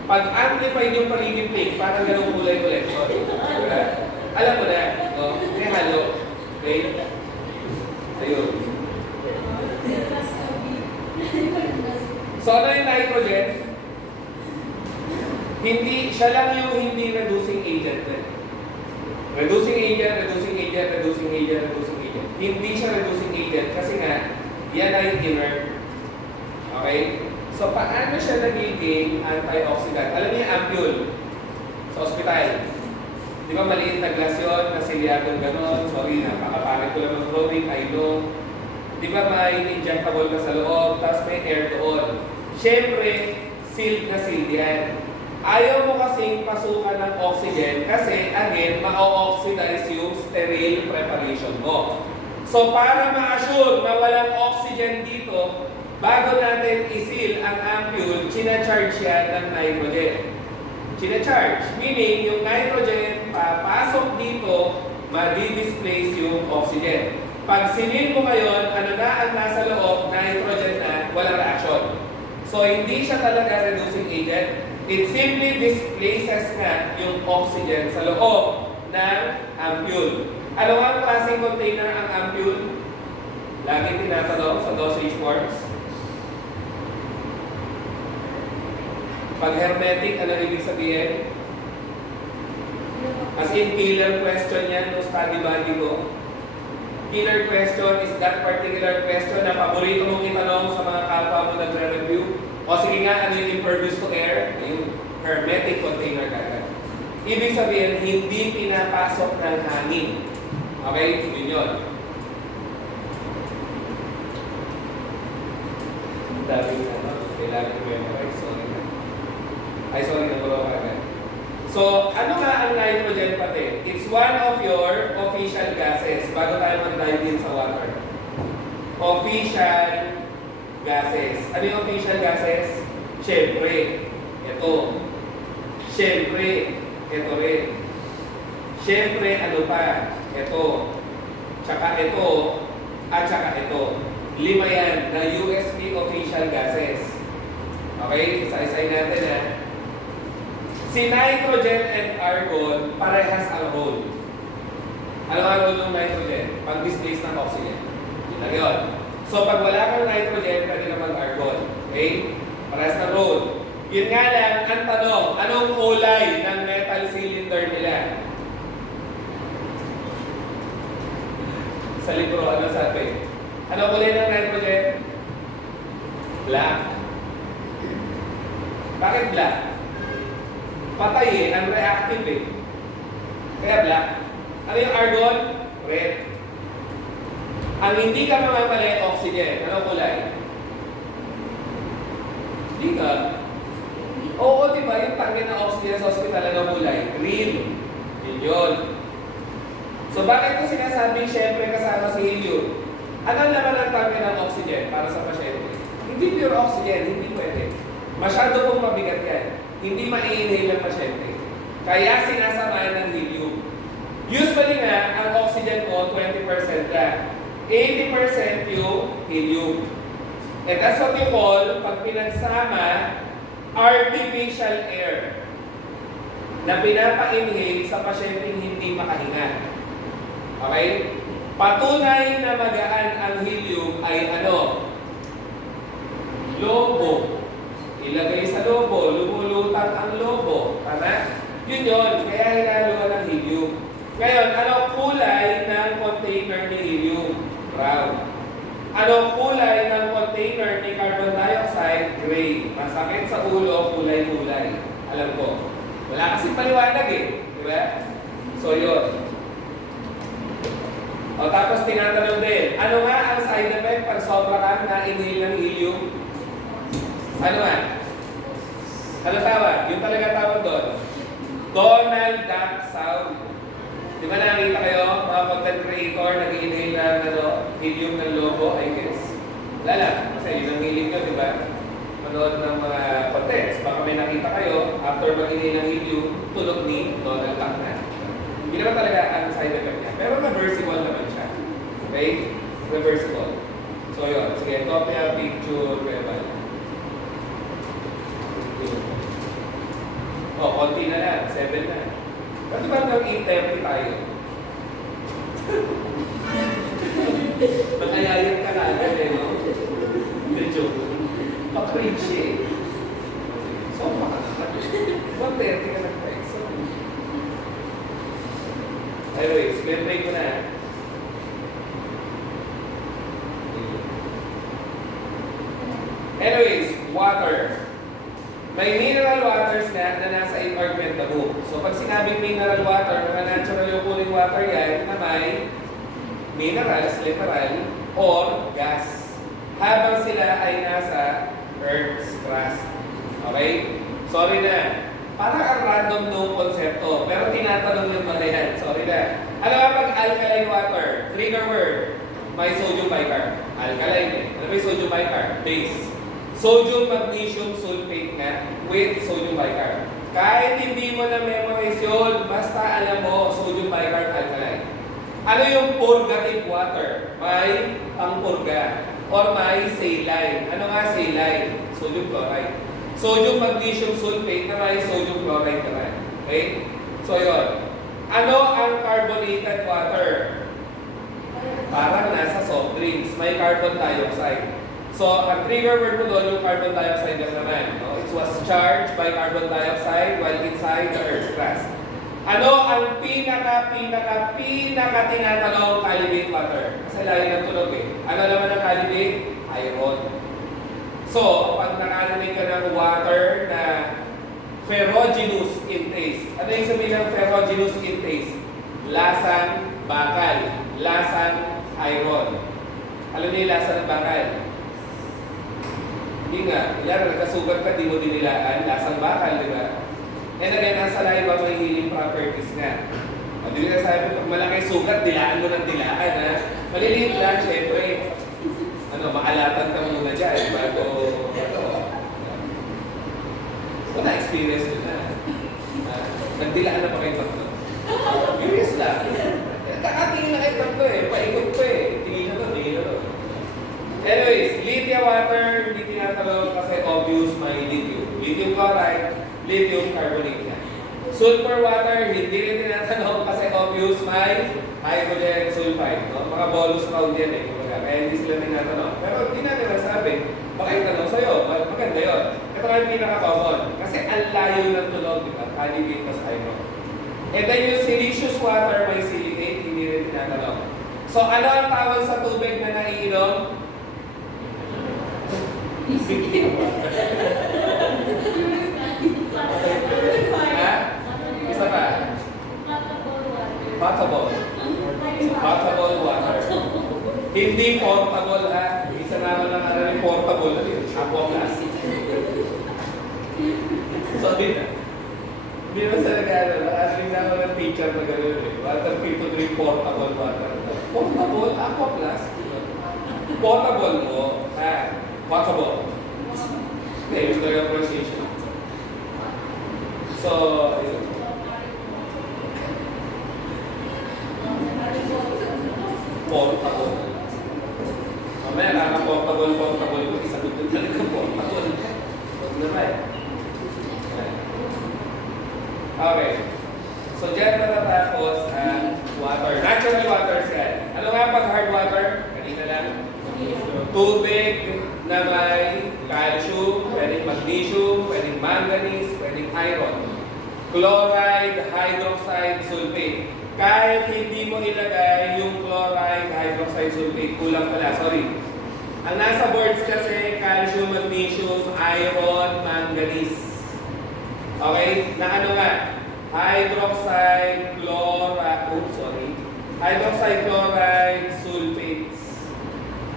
Pag amplified yung paligid pink, parang ganung kulay ulit. Diba? Alam mo na, no? May halo. Okay? Ayun. So ano yung nitrogen? Hindi, siya lang yung hindi reducing agent. Reducing agent, reducing agent, reducing agent, reducing agent. Hindi siya reducing agent kasi nga, yan ay inert. Okay? So paano siya nagiging antioxidant? Alam niyo yung ampule sa ospital. Di ba maliit na glass yun, nasilyadong gano'n? Sorry, napakapalit ko lang ng drawing, I know. Di ba may injectable na sa loob, tapos may air doon. Siyempre, sealed na sealed yan. Ayaw mo kasing pasukan ng oxygen kasi again, ma-oxidize yung sterile preparation mo. So para ma-assure na walang oxygen dito, bago natin isil ang ampule, china-charge yan ng nitrogen. China-charge, meaning yung nitrogen papasok dito, ma-displace yung oxygen. Pag sinil mo ngayon, ano na ang nasa loob, nitrogen na, walang reaction. So hindi siya talaga reducing agent. It simply displaces nga yung oxygen sa loob ng ampule. Ano nga ang klaseng container ang ampule? Lagi tinatanong sa dosage forms. Pag hermetic, ano ibig sabihin? As in, killer question yan no study body ko. Killer question is that particular question na paborito mong itanong sa mga kapwa mo nagre-review. O sige nga, ano yung impervious to air? Yung hermetic container kagad. Ibig sabihin, hindi pinapasok ng hangin. Okay? Yun yun. Dami na, no? Kailangan i-memorize. Sorry na. Ay, sorry na, bro kagad. So, ano nga ang nitrogen pati? It's one of your official gases. Bago tayo mag-dive in sa water. Official gases. Ano yung official gases? Siyempre, ito. Siyempre, ito rin. Siyempre, ano pa? Ito. Tsaka ito. At tsaka ito. 5 yan na USP official gases. Okay? Isa-isay natin ha. Si nitrogen and argon, parehas ang role. Ano ang role ng nitrogen? Pag-displace ng oxygen. Yun lang yun. So, pag wala kang nitrogen, pwede ka mag-argon. Okay? Parehas ng role. Yun nga lang, ang tanong, anong kulay ng metal cylinder nila? Sa libro, ano sabi? Anong kulay ng nitrogen? Black. Bakit black? Patay eh, unreactive eh. Kaya black. Ano yung argon? Red. Ang hindi ka mamamali, oxygen. Anong kulay? Hindi ka. Oo, di ba? Yung tangke ng oxygen sa hospital, anong kulay? Green. Yun yun. So bakit ko sinasabing syempre kasama si helium? Ano naman ang tangke ng oxygen para sa pasyente? Hindi pure oxygen, hindi pwede. Masyado pong mabigat yan. Hindi ma-inhale ng pasyente. Kaya sinasamahan ng helium. Usually nga, ang oxygen mo, 20% lang. 80% yung helium. And that's what you call, pag pinagsama, artificial air na pinapa-inhale sa pasyenteng hindi makahinga. Okay? Patunay na magaan ang helium ay ano? Lobo. Ilagay sa lobo, lumulutang ang lobo. Tama? Yun yun. Kaya hinaluan ng helium. Ngayon, anong kulay ng container ni helium? Brown. Anong kulay ng container ni carbon dioxide? Gray. Masakit sa ulo, kulay-kulay. Alam ko. Wala kasi paliwanag eh. Di ba? So, yun. O tapos tinatanong din, ano nga ang side effect pag sobra kang na-inhale ng helium? Ano nga? Ano tawag? Yung talaga tawag doon? Donald Duck sound. Di ba nakita kayo, mga content creator, nag-inhale ng helium ng logo, I guess? Wala lang. Kasi yun ang hiling nyo, di ba? Manood ng mga contents. Baka may nakita kayo, after mag-inhale ng helium, tunog ni Donald Duck na. Hindi naman talaga ang side effect niya. Pero reversible naman siya. Okay? Reversible. So yun. Sige, kopya, picture, kaya ba? O, konti na lang. 7 na. Pwede ba hanggang 8:30 tayo? Nakayayan ka na agad eh, no? Hindi, joke. Pa-cringe eh. So, makakakot. 1:30 ka na tayo. Anyways, break ko na. Anyways, water. May mineral waters na nasa environment na book. So pag sinabing mineral water, mga natural occurring water yan na may minerals, literal, or gas. Habang sila ay nasa Earth's crust. Okay? Sorry na. Parang ang random nung konsepto, pero tinatanong yung mga yan. Sorry na. Ano nga pag alkaline water? Trigger word. May sodium bicarb. Alkaline eh. Ano ba yung sodium bicarb? Base. Sodium magnesium sulfate nga with sodium bicarb. Kahit hindi mo na memorize yun, basta alam mo, sodium bicarb alkaline. Ano yung purgative water? May pangpurga. Or may saline. Ano nga saline? Sodium chloride. Sodium magnesium sulfate na may sodium chloride naman. Okay? So yun. Ano ang carbonated water? Parang nasa soft drinks. May carbon dioxide. So, ang trigger word mo doon, yung carbon dioxide naman. No? It was charged by carbon dioxide while inside the Earth's crust. Ano ang tinatanong calibrate water? Kasi layo ng tunog eh. Ano naman ang calibrate? Iron. So, pag nakarinig ka ng water na ferruginous in taste. Ano yung sabihin ng ferruginous in taste? Lasang bakal. Lasang iron. Alam niyo yung lasa ng bakal? Hindi nga. Kunyari, nagkasugat ka, di mo dinilaan. Lasang bakal, di ba? And again, nasa lahi ba may healing properties nga? At hindi na sabi, pag malaki sugat, dilaan mo ng dilaan, ha? Maliliit lang, syempre. Maalatan ka muna dyan, bago, wala experience nyo na. Nagdilaan na pa kayo tatlo. Curious lang. Kakatingin na kayo tatlo eh, paikot pa eh. Tingin na to, tingin na to. Anyways, lithium water, hindi tinatanong kasi obvious may lithium. Lithium chloride, lithium carbonate yan. Sulfur water, hindi rin tinatanong kasi obvious may hydrogen sulfide. No? Mga bonus round yan eh. Kaya hindi sila tinatanong. Pero hindi natin nasabi. Baka yung tanong sa'yo, maganda yun. Ito nga yung pinaka-common. Kasi ang layo ng tunog, di ba? Calibrate plus iron. And then yung silicious water, may silicate, hindi rin tinatanong. So ano ang tawag sa tubig na naiinom? Ha? Isa pa? Potable. Potable water. Hindi portable ha. Isa naman lang ano yung portable na yun. Aqua plus. Sabi na. Hindi naman sa nag-ano. Nakasaling naman ng teacher na gano'n eh. Water free to drink portable water. Portable? Aqua plus? Portable mo. Ha? Potable. Okay, gusto yung pronunciation. So, ayun. Portable. Mamaya, portable ko. Isagot na talaga portable. Huwag naman. Okay. So, dyan matatapos ang water. Natural waters yan. Ano nga pag hard water? Kanina lang. Tubig na may calcium, pwedeng magnesium, pwedeng manganese, pwedeng iron. Chloride, hydroxide, sulfate. Kahit hindi mo ilagay yung chloride, hydroxide, sulfate, kulang pala, sorry. Ang nasa boards kasi, calcium, magnesium, iron, manganese. Okay? Na ano nga? Hydroxide, hydroxide, chloride, sulfates.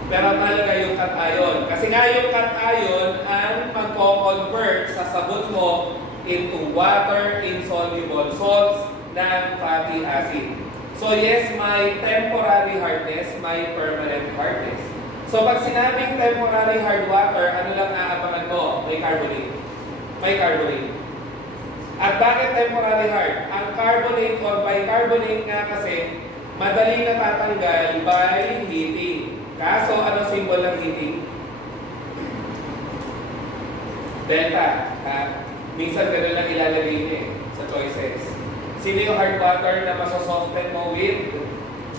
Pero talaga yung cation. Kasi nga yung cation ang magko-convert sa sabon mo into water-insoluble salts ng fatty acid. So yes, may temporary hardness, may permanent hardness. So pag sinabing temporary hard water, ano lang aabangan mo? May carbonate. May carbonate. At bakit temporary hard? Ang carbonate or bicarbonate nga kasi madali natatanggal by heating. Kaso, ano symbol ng heating? Delta. Minsan gano'n lang ilalagay niya sa choices. Sino yung hard water na masosoften mo with?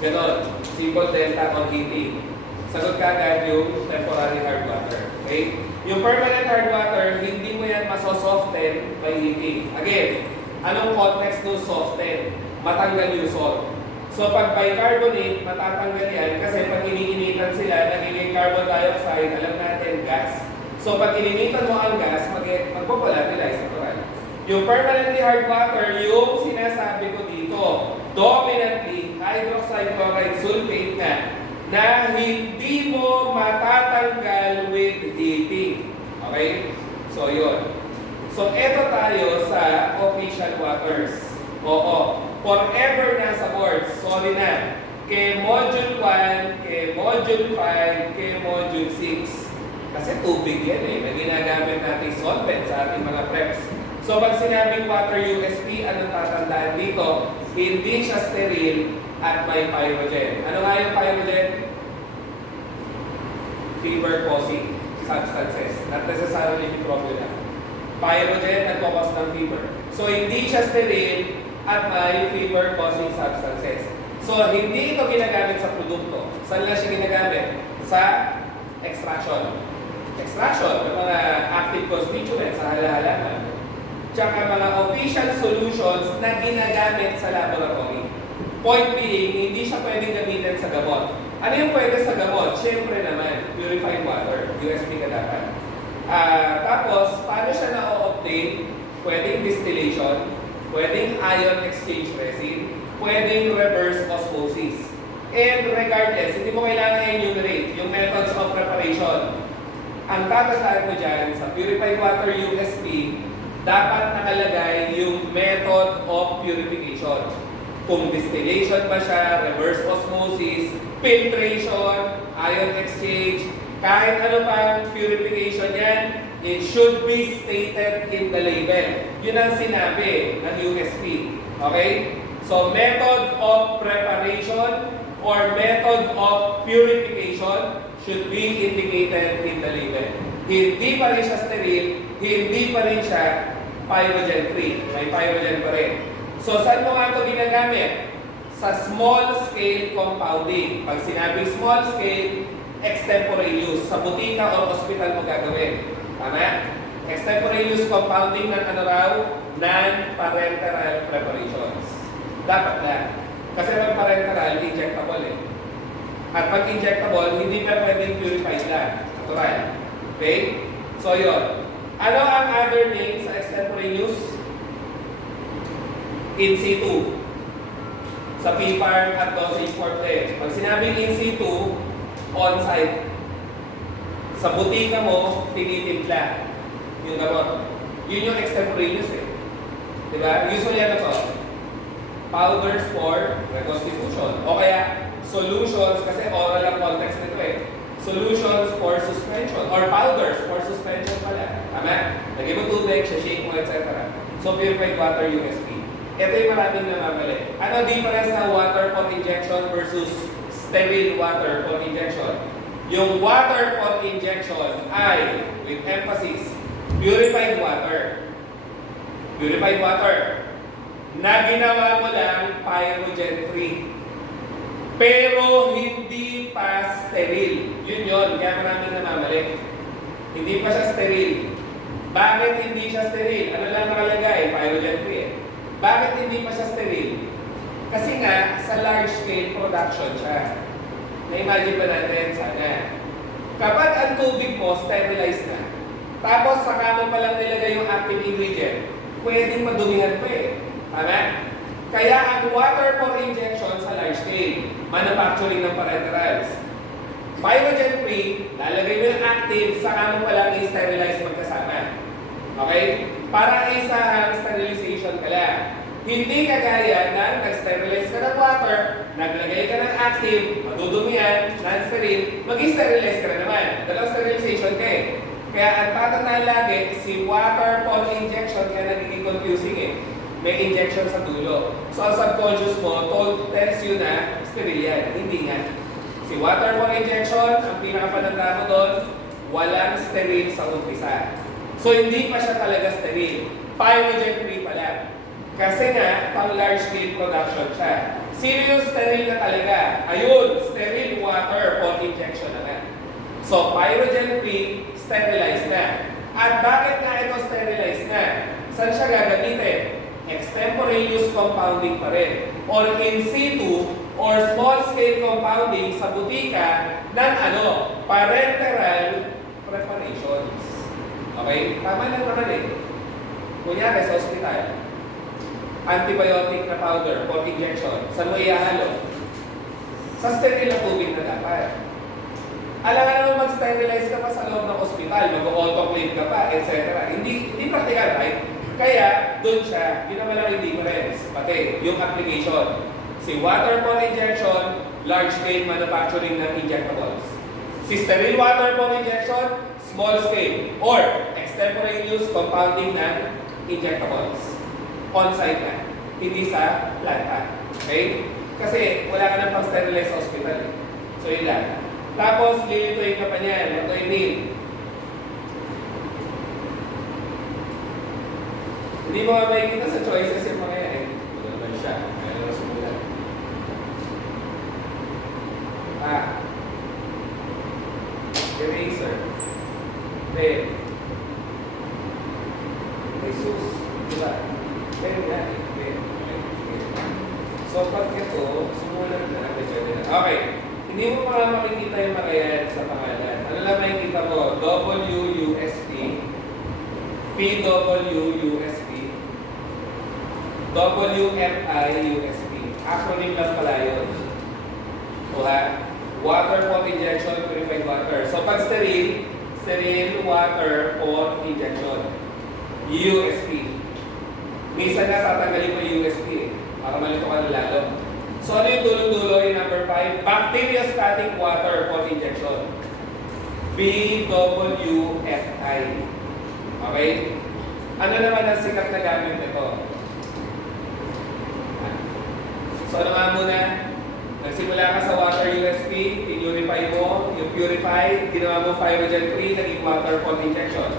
Gano'n. Symbol delta or heating. Sagot ka agad yung temporary hard water. Okay? Yung permanent hard water, hindi mo yan masosoften by heating. Again, anong context ng soften? Matanggal yung salt. So pag bicarbonate, matatanggal yan kasi pag iniinitan sila, nagiging carbon dioxide, alam natin, gas. So pag ininitan mo ang gas, magpo-volatilize ito. Yung permanently hard water, yung sinasabi ko dito, dominantly hydroxide chloride sulfate na hindi mo matatanggal with heating. Okay? So yun. So, eto tayo sa official waters. Oo. Forever na sa boards. Sorry na. Kay Module 1, kay Module 5, kay Module 6. Kasi tubig yan na ginagamit natin solvent sa ating mga preps. So, pag sinabing water USP, anong tatandaan dito? Hindi siya sterile at may pyrogen. Ano nga yung pyrogen? Fever-causing substances. Not necessarily microbial. Pyrogen nagkakos ng fever. So, hindi siya sterile at may fever-causing substances. So, hindi ito ginagamit sa produkto. Saan lang siya ginagamit? Sa extraction. Extraction ng mga active constituents sa halalan. Tsaka mga official solutions na ginagamit sa laboratory. Point being, hindi siya pwedeng gamitin sa gamot. Ano yung pwede sa gamot? Siyempre naman, purified water. USP ka dapat. Tapos, paano siya na-obtain? Pwedeng distillation, pwedeng ion exchange resin, pwedeng reverse osmosis. And regardless, hindi mo kailangan enumerate yung methods of preparation. Ang tatandaan mo dyan sa purified water USP, dapat nakalagay yung method of purification. Kung distillation ba siya, reverse osmosis, filtration, ion exchange, kahit ano pang purification yan, it should be stated in the label. Yun ang sinabi ng USP. Okay? So, method of preparation or method of purification should be indicated in the label. Hindi pa rin siya sterile, hindi pa rin siya pyrogen-free. May pyrogen pa rin. So, saan mo nga ito ginagamit? Sa small scale compounding. Pag sinabing small scale, extemporaneous. Sa butika o hospital mo gagawin. Tama? Extemporaneous compounding ng ano raw? Non-parenteral preparations. Dapat lang. Kasi pag parenteral, injectable eh. At pag injectable, hindi pa pwedeng purified lang. Natural. Okay? So, yun. Ano ang other name sa extemporaneous? In situ. Sa P-farm at dosage forklift. Pag sinabing in situ, on-site. Sa butika mo, tinitimpla yung gamot. Yun yung extemporaneous eh. Diba? Usually ano to? Powders for reconstitution. O kaya, solutions, kasi oral ang context nito eh. Solutions for suspension or powders for suspension pala. Tama? Lagay mo tubig, shake mo, etc. So, purified water USP. Ito yung maraming namamali. Ano difference ng water pot injection versus sterile water pot injection? Yung water pot injection ay, with emphasis, purified water. Purified water. Na ginawa mo lang pyrogen-free. Pero hindi pa sterile. Yun. Kaya maraming namamali. Hindi pa siya sterile. Bakit hindi siya sterile? Ano lang nakalagay? Pyrogen-free eh. Bakit hindi pa siya sterile? Kasi nga, sa large scale production siya. Na-imagine ba natin? Sana. Kapag ang tubig mo, sterilized na, tapos saka mo palang nilagay yung active ingredient, pwedeng madumihan pa eh. Tama? Kaya ang water for injection sa large scale, manufacturing ng parenterals. Pyrogen-free, lalagay mo yung active, saka mo palang i-sterilize magkasama. Okay? Para isang sterilization ka lang. Hindi kagaya na nag-sterilize ka ng water, naglagay ka ng active, madudumihan, non-sterile, mag-sterilize ka na naman. Dalawang sterilization ka eh. Kaya ang tatandaan lagi, si water for injection kaya nagiging confusing eh. May injection sa dulo. So ang subconscious mo, tells you na sterile yan. Hindi nga. Si water for injection, ang pinakapananda mo doon, walang sterile sa umpisa. So hindi pa siya talaga sterile. Pyrogen-free pa lang. Kasi nga, pang large scale production siya. Serious sterile na talaga. Ayun, sterile water for injection na nga. So pyrogen-free, sterilized na. At bakit nga ito sterilized na? Saan siya gagamitin? Extemporaneous compounding pa rin. Or in situ, or small scale compounding sa butika ng parenteral preparations. Okay? Tama lang naman eh. Kunyari sa ospital, antibiotic na powder for injection. Saan mo ihahalo? Sa sterile na tubig na dapat. Alam nga naman mag-sterile sterilize ka pa sa loob ng ospital, mag-autoclave ka pa, etc. Hindi practical, right? Kaya, doon siya, yun naman ang difference. Pati, yung application. Si waterborne injection, large-scale manufacturing ng injectables. Si sterile waterborne injection, small scale. Or, extemporaneous compounding ng injectables. On-site na. Hindi sa planta. Okay? Kasi, wala ka nang pang-sterilize sa hospital. So, yun lang. Tapos, lilituin ka pa niyan. Ito yung name. Hindi mo nga makikita sa choices yung mga yan. Ito naman siya. Kaya naman sumulat. Eraser. Pen. Jesus. Diba? Pen nga. Pen. So, pag ito, sumulat na. Okay. Hindi mo pa nga makikita yung mga yan sa pangalan. Ano lang makikita mo? WUSP. PWUSP. WFI-USP. Acronym lang pala yun. O ha? Water pump injection, purified water. So pag sterile water pump injection. USP. Minsan nga tatanggalin mo yung USP para malito ka na lalo. So ano yung dulo-dulo yung number 5? Bacteriostatic water pump injection. BWFI. Okay? Ano naman ang sikat na gamit nito? So ano nga muna? Nagsimula ka sa water USP, pinurify mo, yung purified, ginawa mo pyrogen free, naging water pump injection.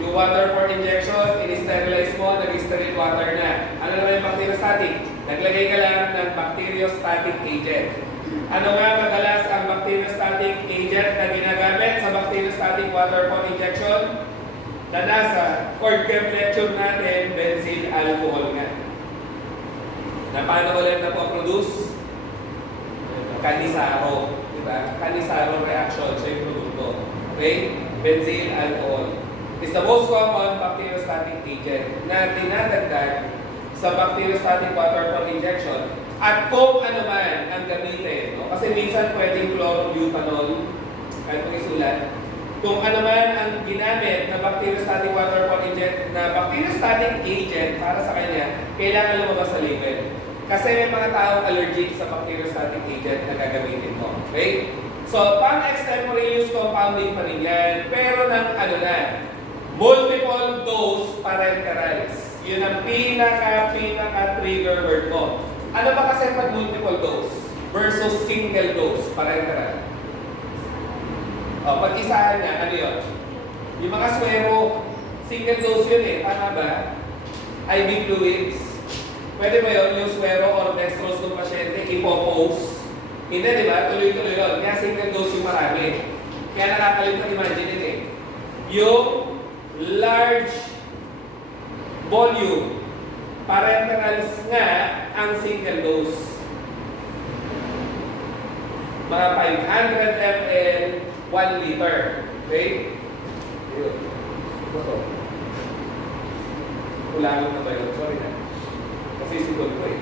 Yung water pump injection, in-sterilize mo, naging sterile water na. Ano naman yung bacteriostatic? Naglagay ka lang ng bacteriostatic agent. Ano nga madalas ang bacteriostatic agent na ginagamit sa bacteriostatic water pump injection? Na nasa cord chem lecture natin, benzyl alcohol nga. Na paano ulit na po-produce? Canisaro. Diba? Canisaro reaction. Siya yung produkto. Okay? Benzyl alcohol. It's the most common bacteriostatic agent na dinadagdag sa bacteriostatic water pump injection. At kung ano man ang gamitin. No? Kasi minsan pwedeng chlorobutanol. Kahit kung isulat. Kung ano man ang ginamit na bacteriostatic water pump injection, na bacteriostatic agent para sa kanya, kailangan lumabas sa label. Kasi may mga taong allergic sa bacteriostatic agent na gagamitin mo. Okay? So, pang-extemporaneous compounding pa rin yan. Pero ng ano na, multiple dose parenterals. Yun ang pinaka-trigger word mo. Ano ba kasi pag multiple dose versus single dose parenteral? O, pag-isahan na, ano yun? Yung mga swero, single dose yun eh. Tama ba? IV fluids. Pwede ba yun, yung swero or dextrose ng pasyente, ipopose? Hindi, di ba? Tuloy-tuloy yun. Kaya single dose yung marami. Kaya nakakalit imagine it eh. Yung large volume, parenterals nga ang single dose. Mga 500 ml, 1 liter. Okay? Yun. Ito to. Kulangan na ba yun? Sorry na. Kasi siguro ko eh.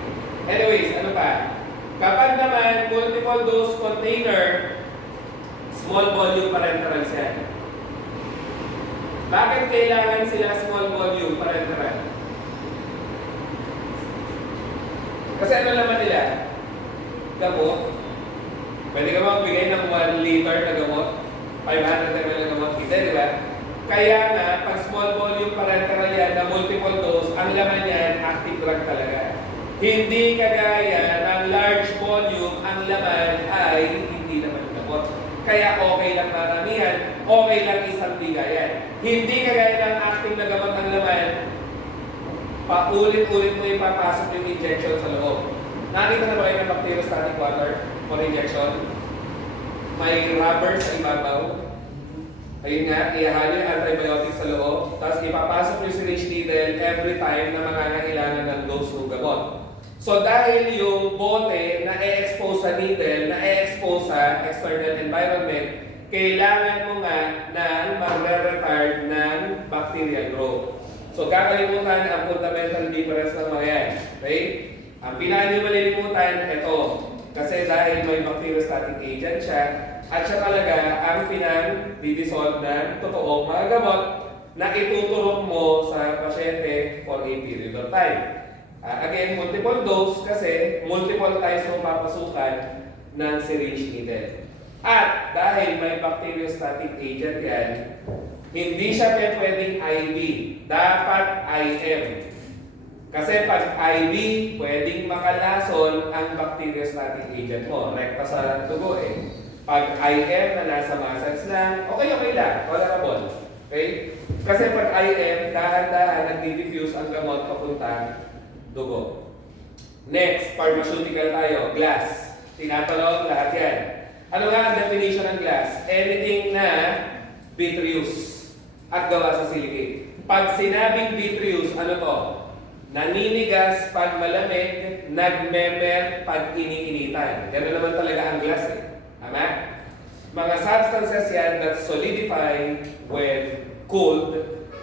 Anyways, ano pa? Kapag naman multiple dose container, small volume parenterals yan. Bakit kailangan sila small volume parenteral? Kasi ano naman nila? Gamot. Pwede ka magbigay ng 1 liter na gamot, 500 ml na gamot kita, di ba? Kaya nga, pag small volume parenteral yan na multiple dose, ang laman yan, active drug talaga. Hindi kagaya ng large volume, ang laman ay hindi naman gamot. Kaya okay lang maramihan, okay lang isang bigayan. Hindi kagaya ng active na gamot ang laman, paulit-ulit mo ipapasok yung injection sa loob. Nakita na ba kayo ng bacteriostatic water for injection? May rubber sa ibabaw. Ayun nga, ihalo yung antibiotic sa loob, tapos ipapasok yung syringe needle every time na mangangailangan ng dose ng gamot. So dahil yung bote na e-expose sa needle, na e-expose sa external environment, kailangan mo nga ng magre-retard ng bacterial growth. So kakalimutan ang fundamental difference ng mga yan. Okay? Ang pinaka nyo malilimutan, ito. Kasi dahil may bacteriostatic agent siya, at siya talaga ang pinang-didissolve ng totoong mga gamot na ituturok mo sa pasyente for a period of time. Again, multiple dose kasi multiple times mo papasukan ng syringe needle. At dahil may bacteriostatic agent yan, hindi siya pwedeng IV, dapat IM. Kasi pag IV, pwedeng makalason ang bacteriostatic agent mo, rekta sa dugo eh. Pag IM na nasa muscles lang, okay lang, tolerable. Okay? Kasi pag IM, dahan-dahan nag-diffuse ang gamot papunta dugo. Next, pharmaceutical tayo, glass. Tinatanong lahat yan. Ano nga ang definition ng glass? Anything na vitreous at gawa sa silicate. Pag sinabing vitreous, ano to? Naninigas pag malamig, nagme-melt pag iniinitan. Ganun naman talaga ang glass eh. Tama? Mga substances yan that solidify when cooled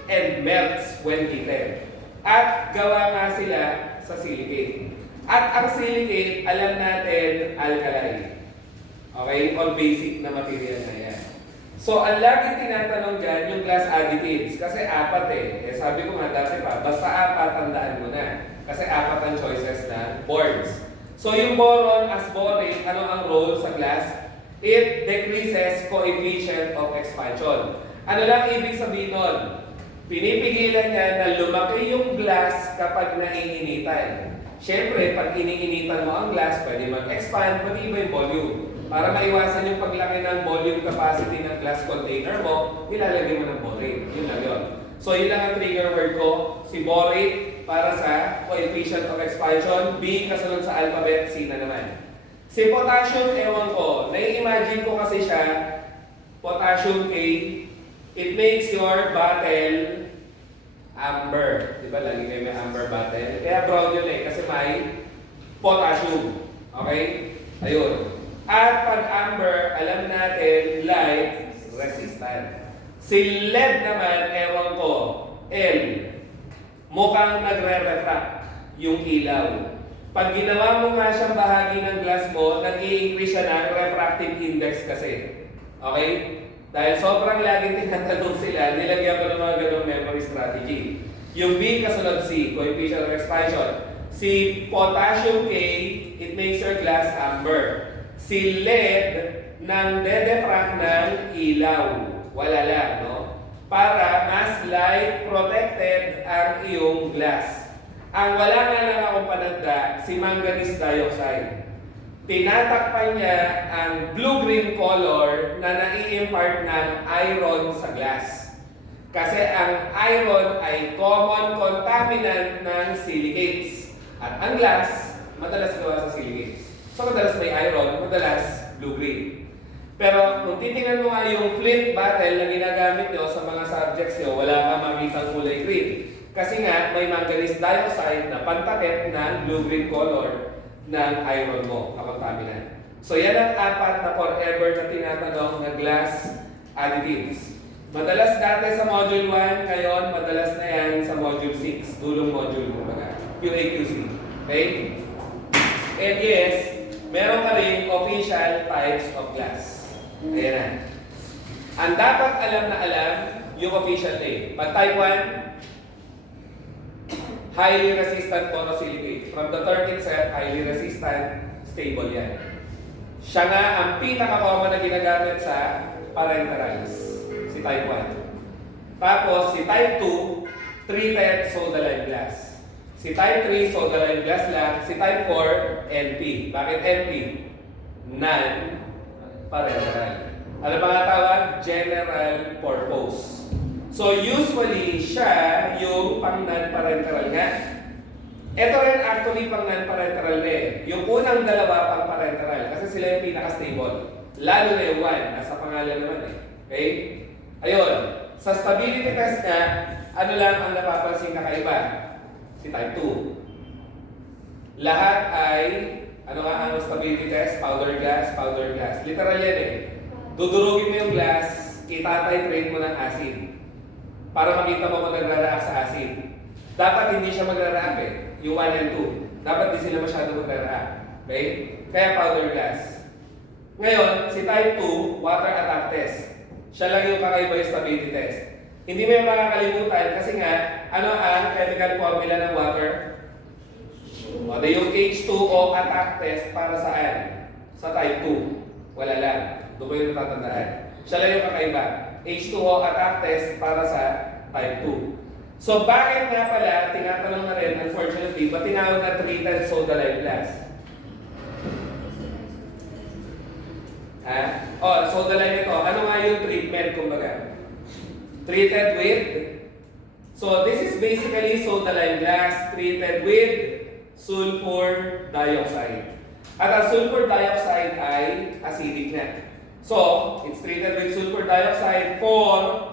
and melts when heated. At gawa nga sila sa silicate. At ang silicate, alam natin, alkaline. Okay? Or basic na material na yan. So, ang laging tinatanong dyan, yung glass additives. Kasi apat eh. Sabi ko nga dati pa, basta apat, tandaan mo na. Kasi apat ang choices na boards. So, yung boron as borate, ano ang role sa glass? It decreases coefficient of expansion. Ano lang ibig sabihin nun? Pinipigilan niya na lumaki yung glass kapag naiinitan. Siyempre, pag iniinitan mo ang glass, pwede mag-expand, mag-iba yung volume. Para maiwasan yung paglaki ng volume capacity ng glass container mo, ilalagay mo ng borate. Yun lang yun. So, yun lang ang trigger word ko. Si borate para sa coefficient of expansion. B kasunod sa alphabet, C na naman. Si potassium, ewan ko. Nai-imagine ko kasi siya, potassium K, it makes your bottle amber. Di ba? Lagi kayo may amber bottle. Kaya brown yun eh, kasi may potassium. Okay? Ayun. At pag amber, alam natin, light resistant. Si lead naman, ewan ko, L, mukhang nagre-refract yung ilaw. Pag ginawa mo nga siyang bahagi ng glass mo, nag-i-increase siya ng refractive index kasi. Okay? Dahil sobrang laging tinatanong sila, nilagyan ko ng mga ganong memory strategy. Yung B kasunod C, coefficient of expansion. Si potassium K, it makes your glass amber. Si lead, nang dedefract ng ilaw. Wala lang, no? Para mas light protected ang iyong glass. Ang wala nga lang akong pananda, si manganese dioxide. Tinatakpan niya ang blue-green color na nai-impart ng iron sa glass. Kasi ang iron ay common contaminant ng silicates. At ang glass, madalas gawa sa silicates. So madalas may iron, madalas blue-green. Pero kung titingnan mo nga yung flint bottle na ginagamit nyo sa mga subjects nyo, wala ka makitang kulay green. Kasi nga, may manganese dioxide na pantakip ng blue-green color ng iron mo, kakontaminant. So yan ang apat na forever na tinatanong na glass additives. Madalas dati sa module 1, ngayon madalas na yan sa module 6, dulong module mo baga, QAQC. Okay? And yes, meron ka rin official types of glass. Ayan na. Ang dapat alam na alam, yung official name. Pag type 1, highly resistant borosilicate. From the term itself, highly resistant, stable yan. Siya nga ang pinaka-common na ginagamit sa parenterals. Si type 1. Tapos, si type 2, treated soda-lime glass. Si type 3, soda-lime glass lang. Si type 4, NP. Bakit NP? Non-parenteral. Ano ba nga tawag? General purpose. So usually, siya yung pang non-parenteral nga. Ito rin actually pang non-parenteral na eh. Yung unang dalawa pang parenteral kasi sila yung pinaka-stable. Lalo na yung 1, nasa pangalan naman eh. Okay? Ayun. Sa stability test nga, ano lang ang napapansin kakaiba? Si type 2. Lahat ay, ano nga ang stability test? Powder glass, powder glass. Literal yan eh. Dudurugin mo yung glass, itatitrate mo ng acid. Para makita mo kung nagra-react sa acid. Dapat hindi siya magra-react eh. Yung 1 and 2. Dapat di sila masyado magra-react. Okay? Kaya powder glass. Ngayon, si type 2, water attack test. Siya lang yung kakaiba yung stability test. Hindi mo yung makakalimutan kasi nga, ano ang chemical formula ng water? O, yung H2O attack test para saan? Sa type 2. Wala lang. Doon ko yung natatandaan. Siya lang yung kakaiba. H2O attack test para sa type 2. So, bakit nga pala, tinatanong na rin, unfortunately, ba't tinawag na treated soda lime glass? Soda lime ito. Ano nga yung treatment, kumbaga? Treated with? So, this is basically soda lime glass treated with sulfur dioxide. At ang sulfur dioxide ay acidic na. So, it's treated with sulfur dioxide for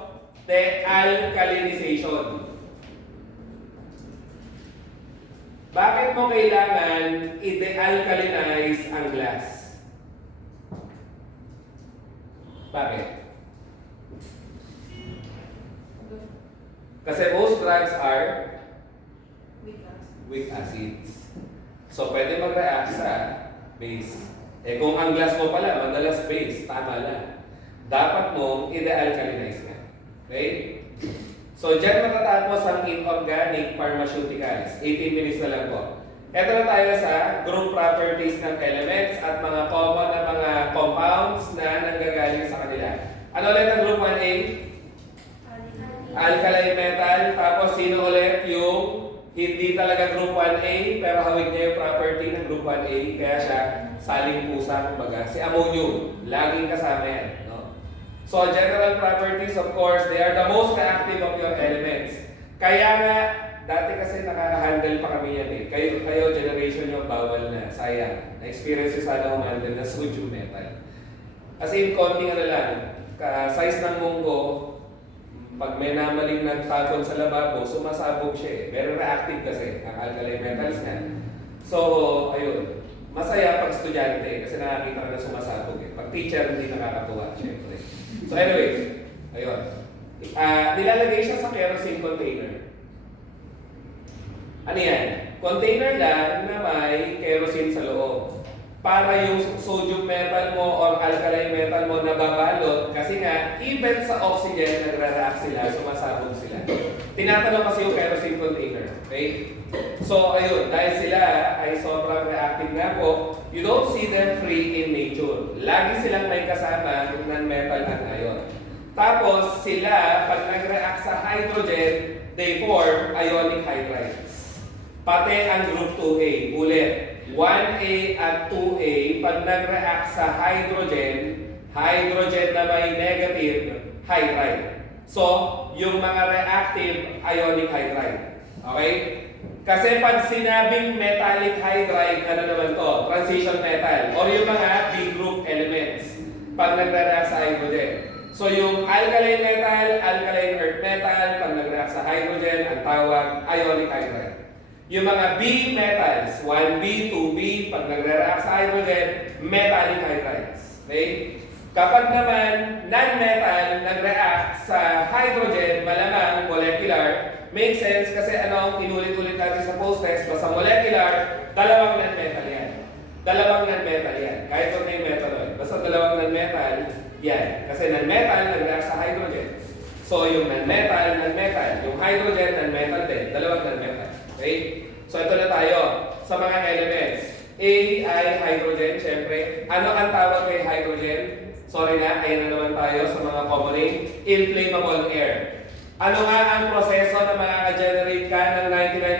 dealkalinization. Bakit mo kailangan i-dealkalinize ang glass? Bakit? Kasi most drugs are weak acids. So, pwede mag-react sa base. Kung ang glass mo pala, madalas base, tama lang. Dapat mong i-dealkalinize nga. Okay? So, dyan matatapos ang inorganic pharmaceuticals. 18 minutes na lang po. Ito na tayo sa group properties ng elements at mga common na mga compounds na nanggagaling sa kanila. Ano ulit ang group 1A? Alkaline metal. Tapos, sino ulit yung hindi talaga group 1A pero hawig niya yung property ng group 1A kaya siya saling pusa, kumbaga. Si ammonium, laging kasama yan. So, general properties, of course, they are the most reactive of your elements. Kaya nga, dati kasi nakaka-handle pa kami yan eh. Kayo generation nyo, bawal na. Sayang. Na-experience yung sana umandal na sodium metal. As in, konting ano lang, size ng munggo, pag may namaling nagtapon sa lababo, sumasabog siya eh. Very reactive kasi, ang alkaline metals nga. So, ayun. Masaya pag estudyante kasi nakakita ka na sumasabog eh. Pag teacher, hindi nakakatuwa, syempre. So anyway, ayun. Nilalagay siya sa kerosene container. Ano yan? Container lang na may kerosene sa loob. Para yung sodium metal mo or alkaline metal mo nababalot kasi nga, even sa oxygen, nagra-react sila, sumasabog sila. Tinatanong kasi yung kerosene container. Okay? So ayun, dahil sila ay sobrang reactive nga po, you don't see them free in nature. Lagi silang may kasama ng non-metal at ion. Tapos sila, pag nag-react sa hydrogen, they form ionic hydrides. Pati ang group 2A. Ulit, 1A at 2A, pag nag-react sa hydrogen, hydrogen na may negative hydride. So, yung mga reactive ionic hydride. Okay? Kasi pag sinabing metallic hydride, ano naman to? Transition metal. Or yung mga B-group elements. Pag nagre-react sa hydrogen. So yung alkaline metal, alkaline earth metal, pag nagre-react sa hydrogen, ang tawag ionic hydride. Yung mga B metals, 1B, 2B, pag nagre-react sa hydrogen, metallic hydrides. Okay? Kapag naman non-metal nag-react sa hydrogen, malamang molecular, makes sense kasi ano ang inulit-ulit natin sa post-test, basta molecular, dalawang non-metal yan. Dalawang non-metal yan. Kahit kung may metal, basta dalawang non-metal, yan. Kasi non-metal nag-react sa hydrogen. So yung non-metal, non-metal. Yung hydrogen, non-metal din. Dalawang non-metal. Okay? So ito na tayo sa mga elements. A ay hydrogen, syempre. Ano ang tawag kay hydrogen? Sorry na, ayan na naman tayo sa mga common name. Inflammable air. Ano nga ang proseso na makaka-generate ka ng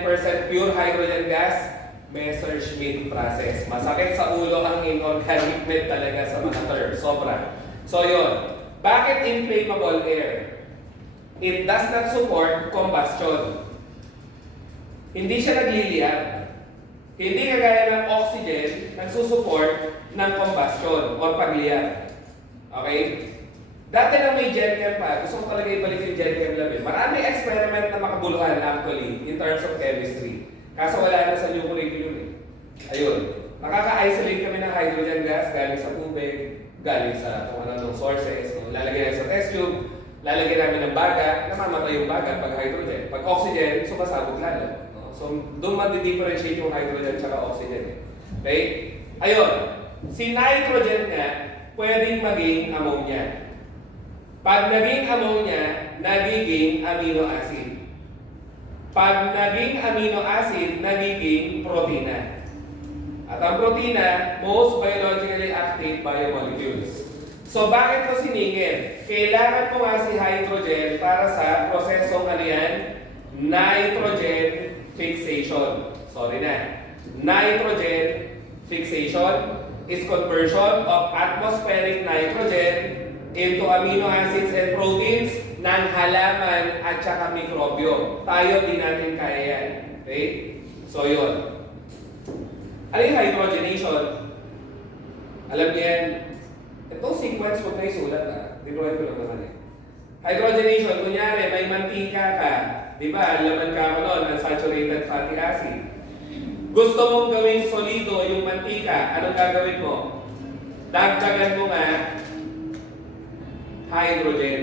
99% pure hydrogen gas? Messerschmitt process. Masakit sa ulo ang inorganic med talaga sa mga terms. Sobra. So yun. Bakit inflammable air? It does not support combustion. Hindi siya nagliliyab. Hindi kagaya ng oxygen nagsusupport ng combustion o pagliyab. Okay? Dati nang may GenChem pa, gusto ko talaga ibalik yung GenChem lab eh. Marami experiment na makabuluhan actually in terms of chemistry. Kaso wala na sa new curriculum eh. Ayun. Nakaka-isolate kami ng hydrogen gas galing sa tubig, galing sa kung ano sources. Lalagyan namin sa test tube, lalagyan namin ng baga, namamatay yung baga pag hydrogen. Pag oxygen, sumasabog lalo. So, doon ma-differentiate yung hydrogen at oxygen. Okay? Ayun. Si nitrogen nga, pwedeng maging ammonia. Pag naging ammonia, nagiging amino acid. Pag naging amino acid, nagiging protina. At ang protina, most biologically active biomolecules. So bakit ko siningin? Kailangan mo nga si hydrogen para sa prosesong ano yan? Nitrogen fixation. Sorry na. Nitrogen fixation is conversion of atmospheric nitrogen into amino acids and proteins ng halaman at saka mikrobyo. Tayo di natin kaya yan. Okay? So yun. Ano yung hydrogenation? Alam niyo yan. Itong sequence, huwag na isulat na. Tinuhan ko lang naman eh. Hydrogenation, kunyari, may mantika ka. Di ba? Laman ka mo nun, unsaturated fatty acid. Gusto mong gawing solido yung mantika. Anong gagawin mo? Dagdagan mo nga hydrogen.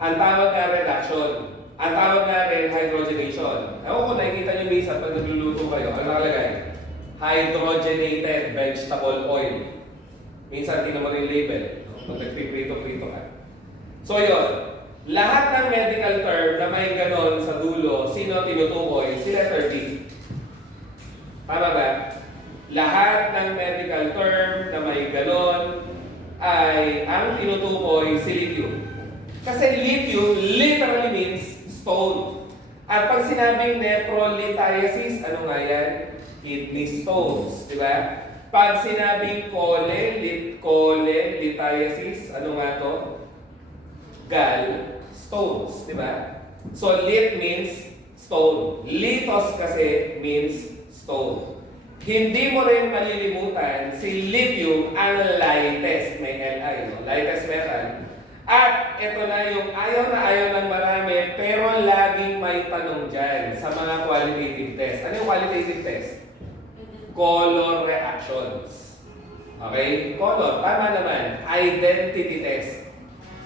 Ang tawag nga reduction. Ang tawag nga rin hydrogenation. Ewan ko, nakikita nyo minsan pag nagluluto kayo. Ano nakalagay? Hydrogenated vegetable oil. Minsan tingnan mo rin yung label. Pag nagpiprito-prito ka. So yun. Lahat ng medical term na may ganon sa dulo, sino tinutukoy? Si letter D. Tama ba? Lahat ng medical term na may ganon ay ang tinutukoy si lithium. Kasi lithium literally means stone. At pag sinabing nephrolithiasis, ano nga yan? Kidney stones. Di ba? Pag sinabing cholecysthiasis, ano nga to? Gallstones. Di ba? So lit means stone. Lithos kasi means stone. Hindi mo rin malilimutan si lithium ang lightest, may Li, no? Lightest metal. At ito na yung ayaw na ayaw ng marami, pero laging may tanong dyan sa mga qualitative test. Ano yung qualitative test? Color reactions. Okay? Color, tama naman. Identity test.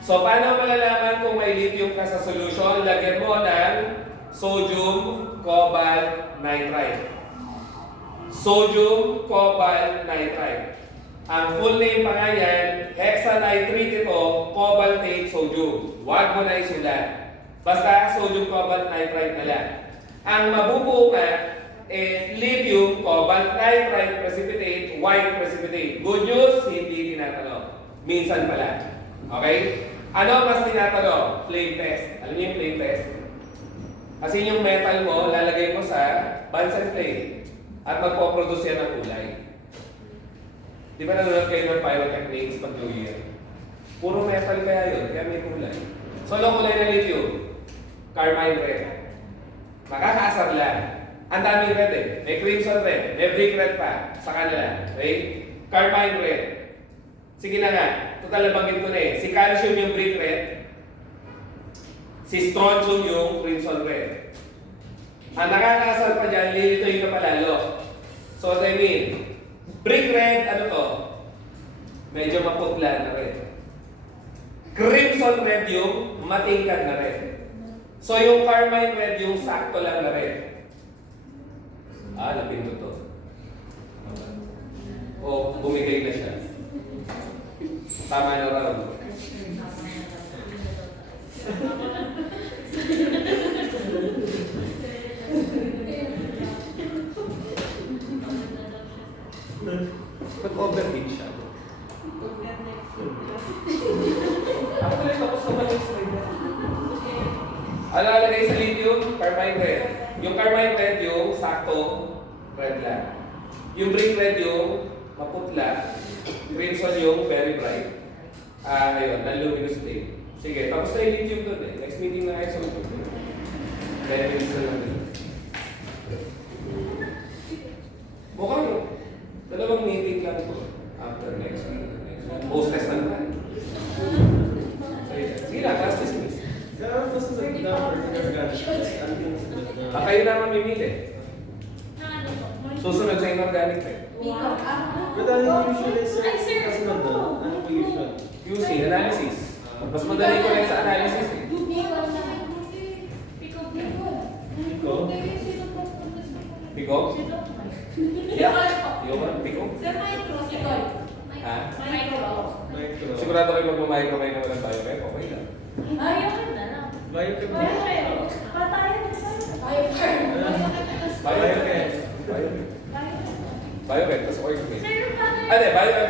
So, paano malalaman kung may lithium ka sa solution? Lagyan mo ng sodium cobalt nitride. Sodium cobalt nitride. Ang full name pa nga yan, hexanitrate ito, cobaltate sodium. Huwag mo na isulat. Basta sodium cobalt nitride na lang. Ang mabubuo nga, lithium cobalt nitride precipitate, white precipitate. Good news, hindi tinatanong. Minsan pala. Okay? Ano mas tinatanong? Flame test. Alam niyo yung flame test? Kasi yung metal mo, lalagay mo sa Bunsen flame. At magpoproduce yan ng kulay. Di ba nanonood kayo ng pyrotechnics pag New Year? Puro metal kaya yun, kaya may kulay. So, anong kulay ng lithium? Carmine red. Makakaasar lang. Ang daming red eh. May crimson red, may brick red pa sa kanila. Okay? Carmine red. Sige na nga. Total nabanggit ko na eh. Si calcium yung brick red. Si strontium yung crimson red. Ang nakakaasar pa dyan, lilitoy ka palalo. So what I mean, brick red, ano to? Medyo maputla na red. Crimson red yung matingkad na red. So yung carmine red yung sakto lang na red. Napindot to. O, bumigay na siya. Tama na raw. Pag-overheat siya. Ako ulit tapos naman yung slide na. Ano nalagay sa lithium? Carmine red. Yung carmine red yung sakto red lang. Yung brick red yung maputla. Crimson yung very bright. Ayun, non-luminous flame. Sige, tapos na yung lithium doon eh. Next meeting na kayo sa lithium. Kaya minutes na lang din. Mukhang dalawang meeting lang po. After next week. Post test na naman. Sige na, class dismiss. Kayo na mamimili. Susunod sa inorganic eh. But ano usually sir, kasi nandun, ano po usual? QC, analysis. Mas madali ko lang sa analysis eh. Pico? Yeah. Yung Pico? Ha? Micro. Sigurado kayo magmamicro kayo na walang biochem, okay lang. Ayun na lang. Biochem. Patayan na sa'yo. Biochem. Biochem. Biochem, tapos organic. Sir, paano Ano, biochem,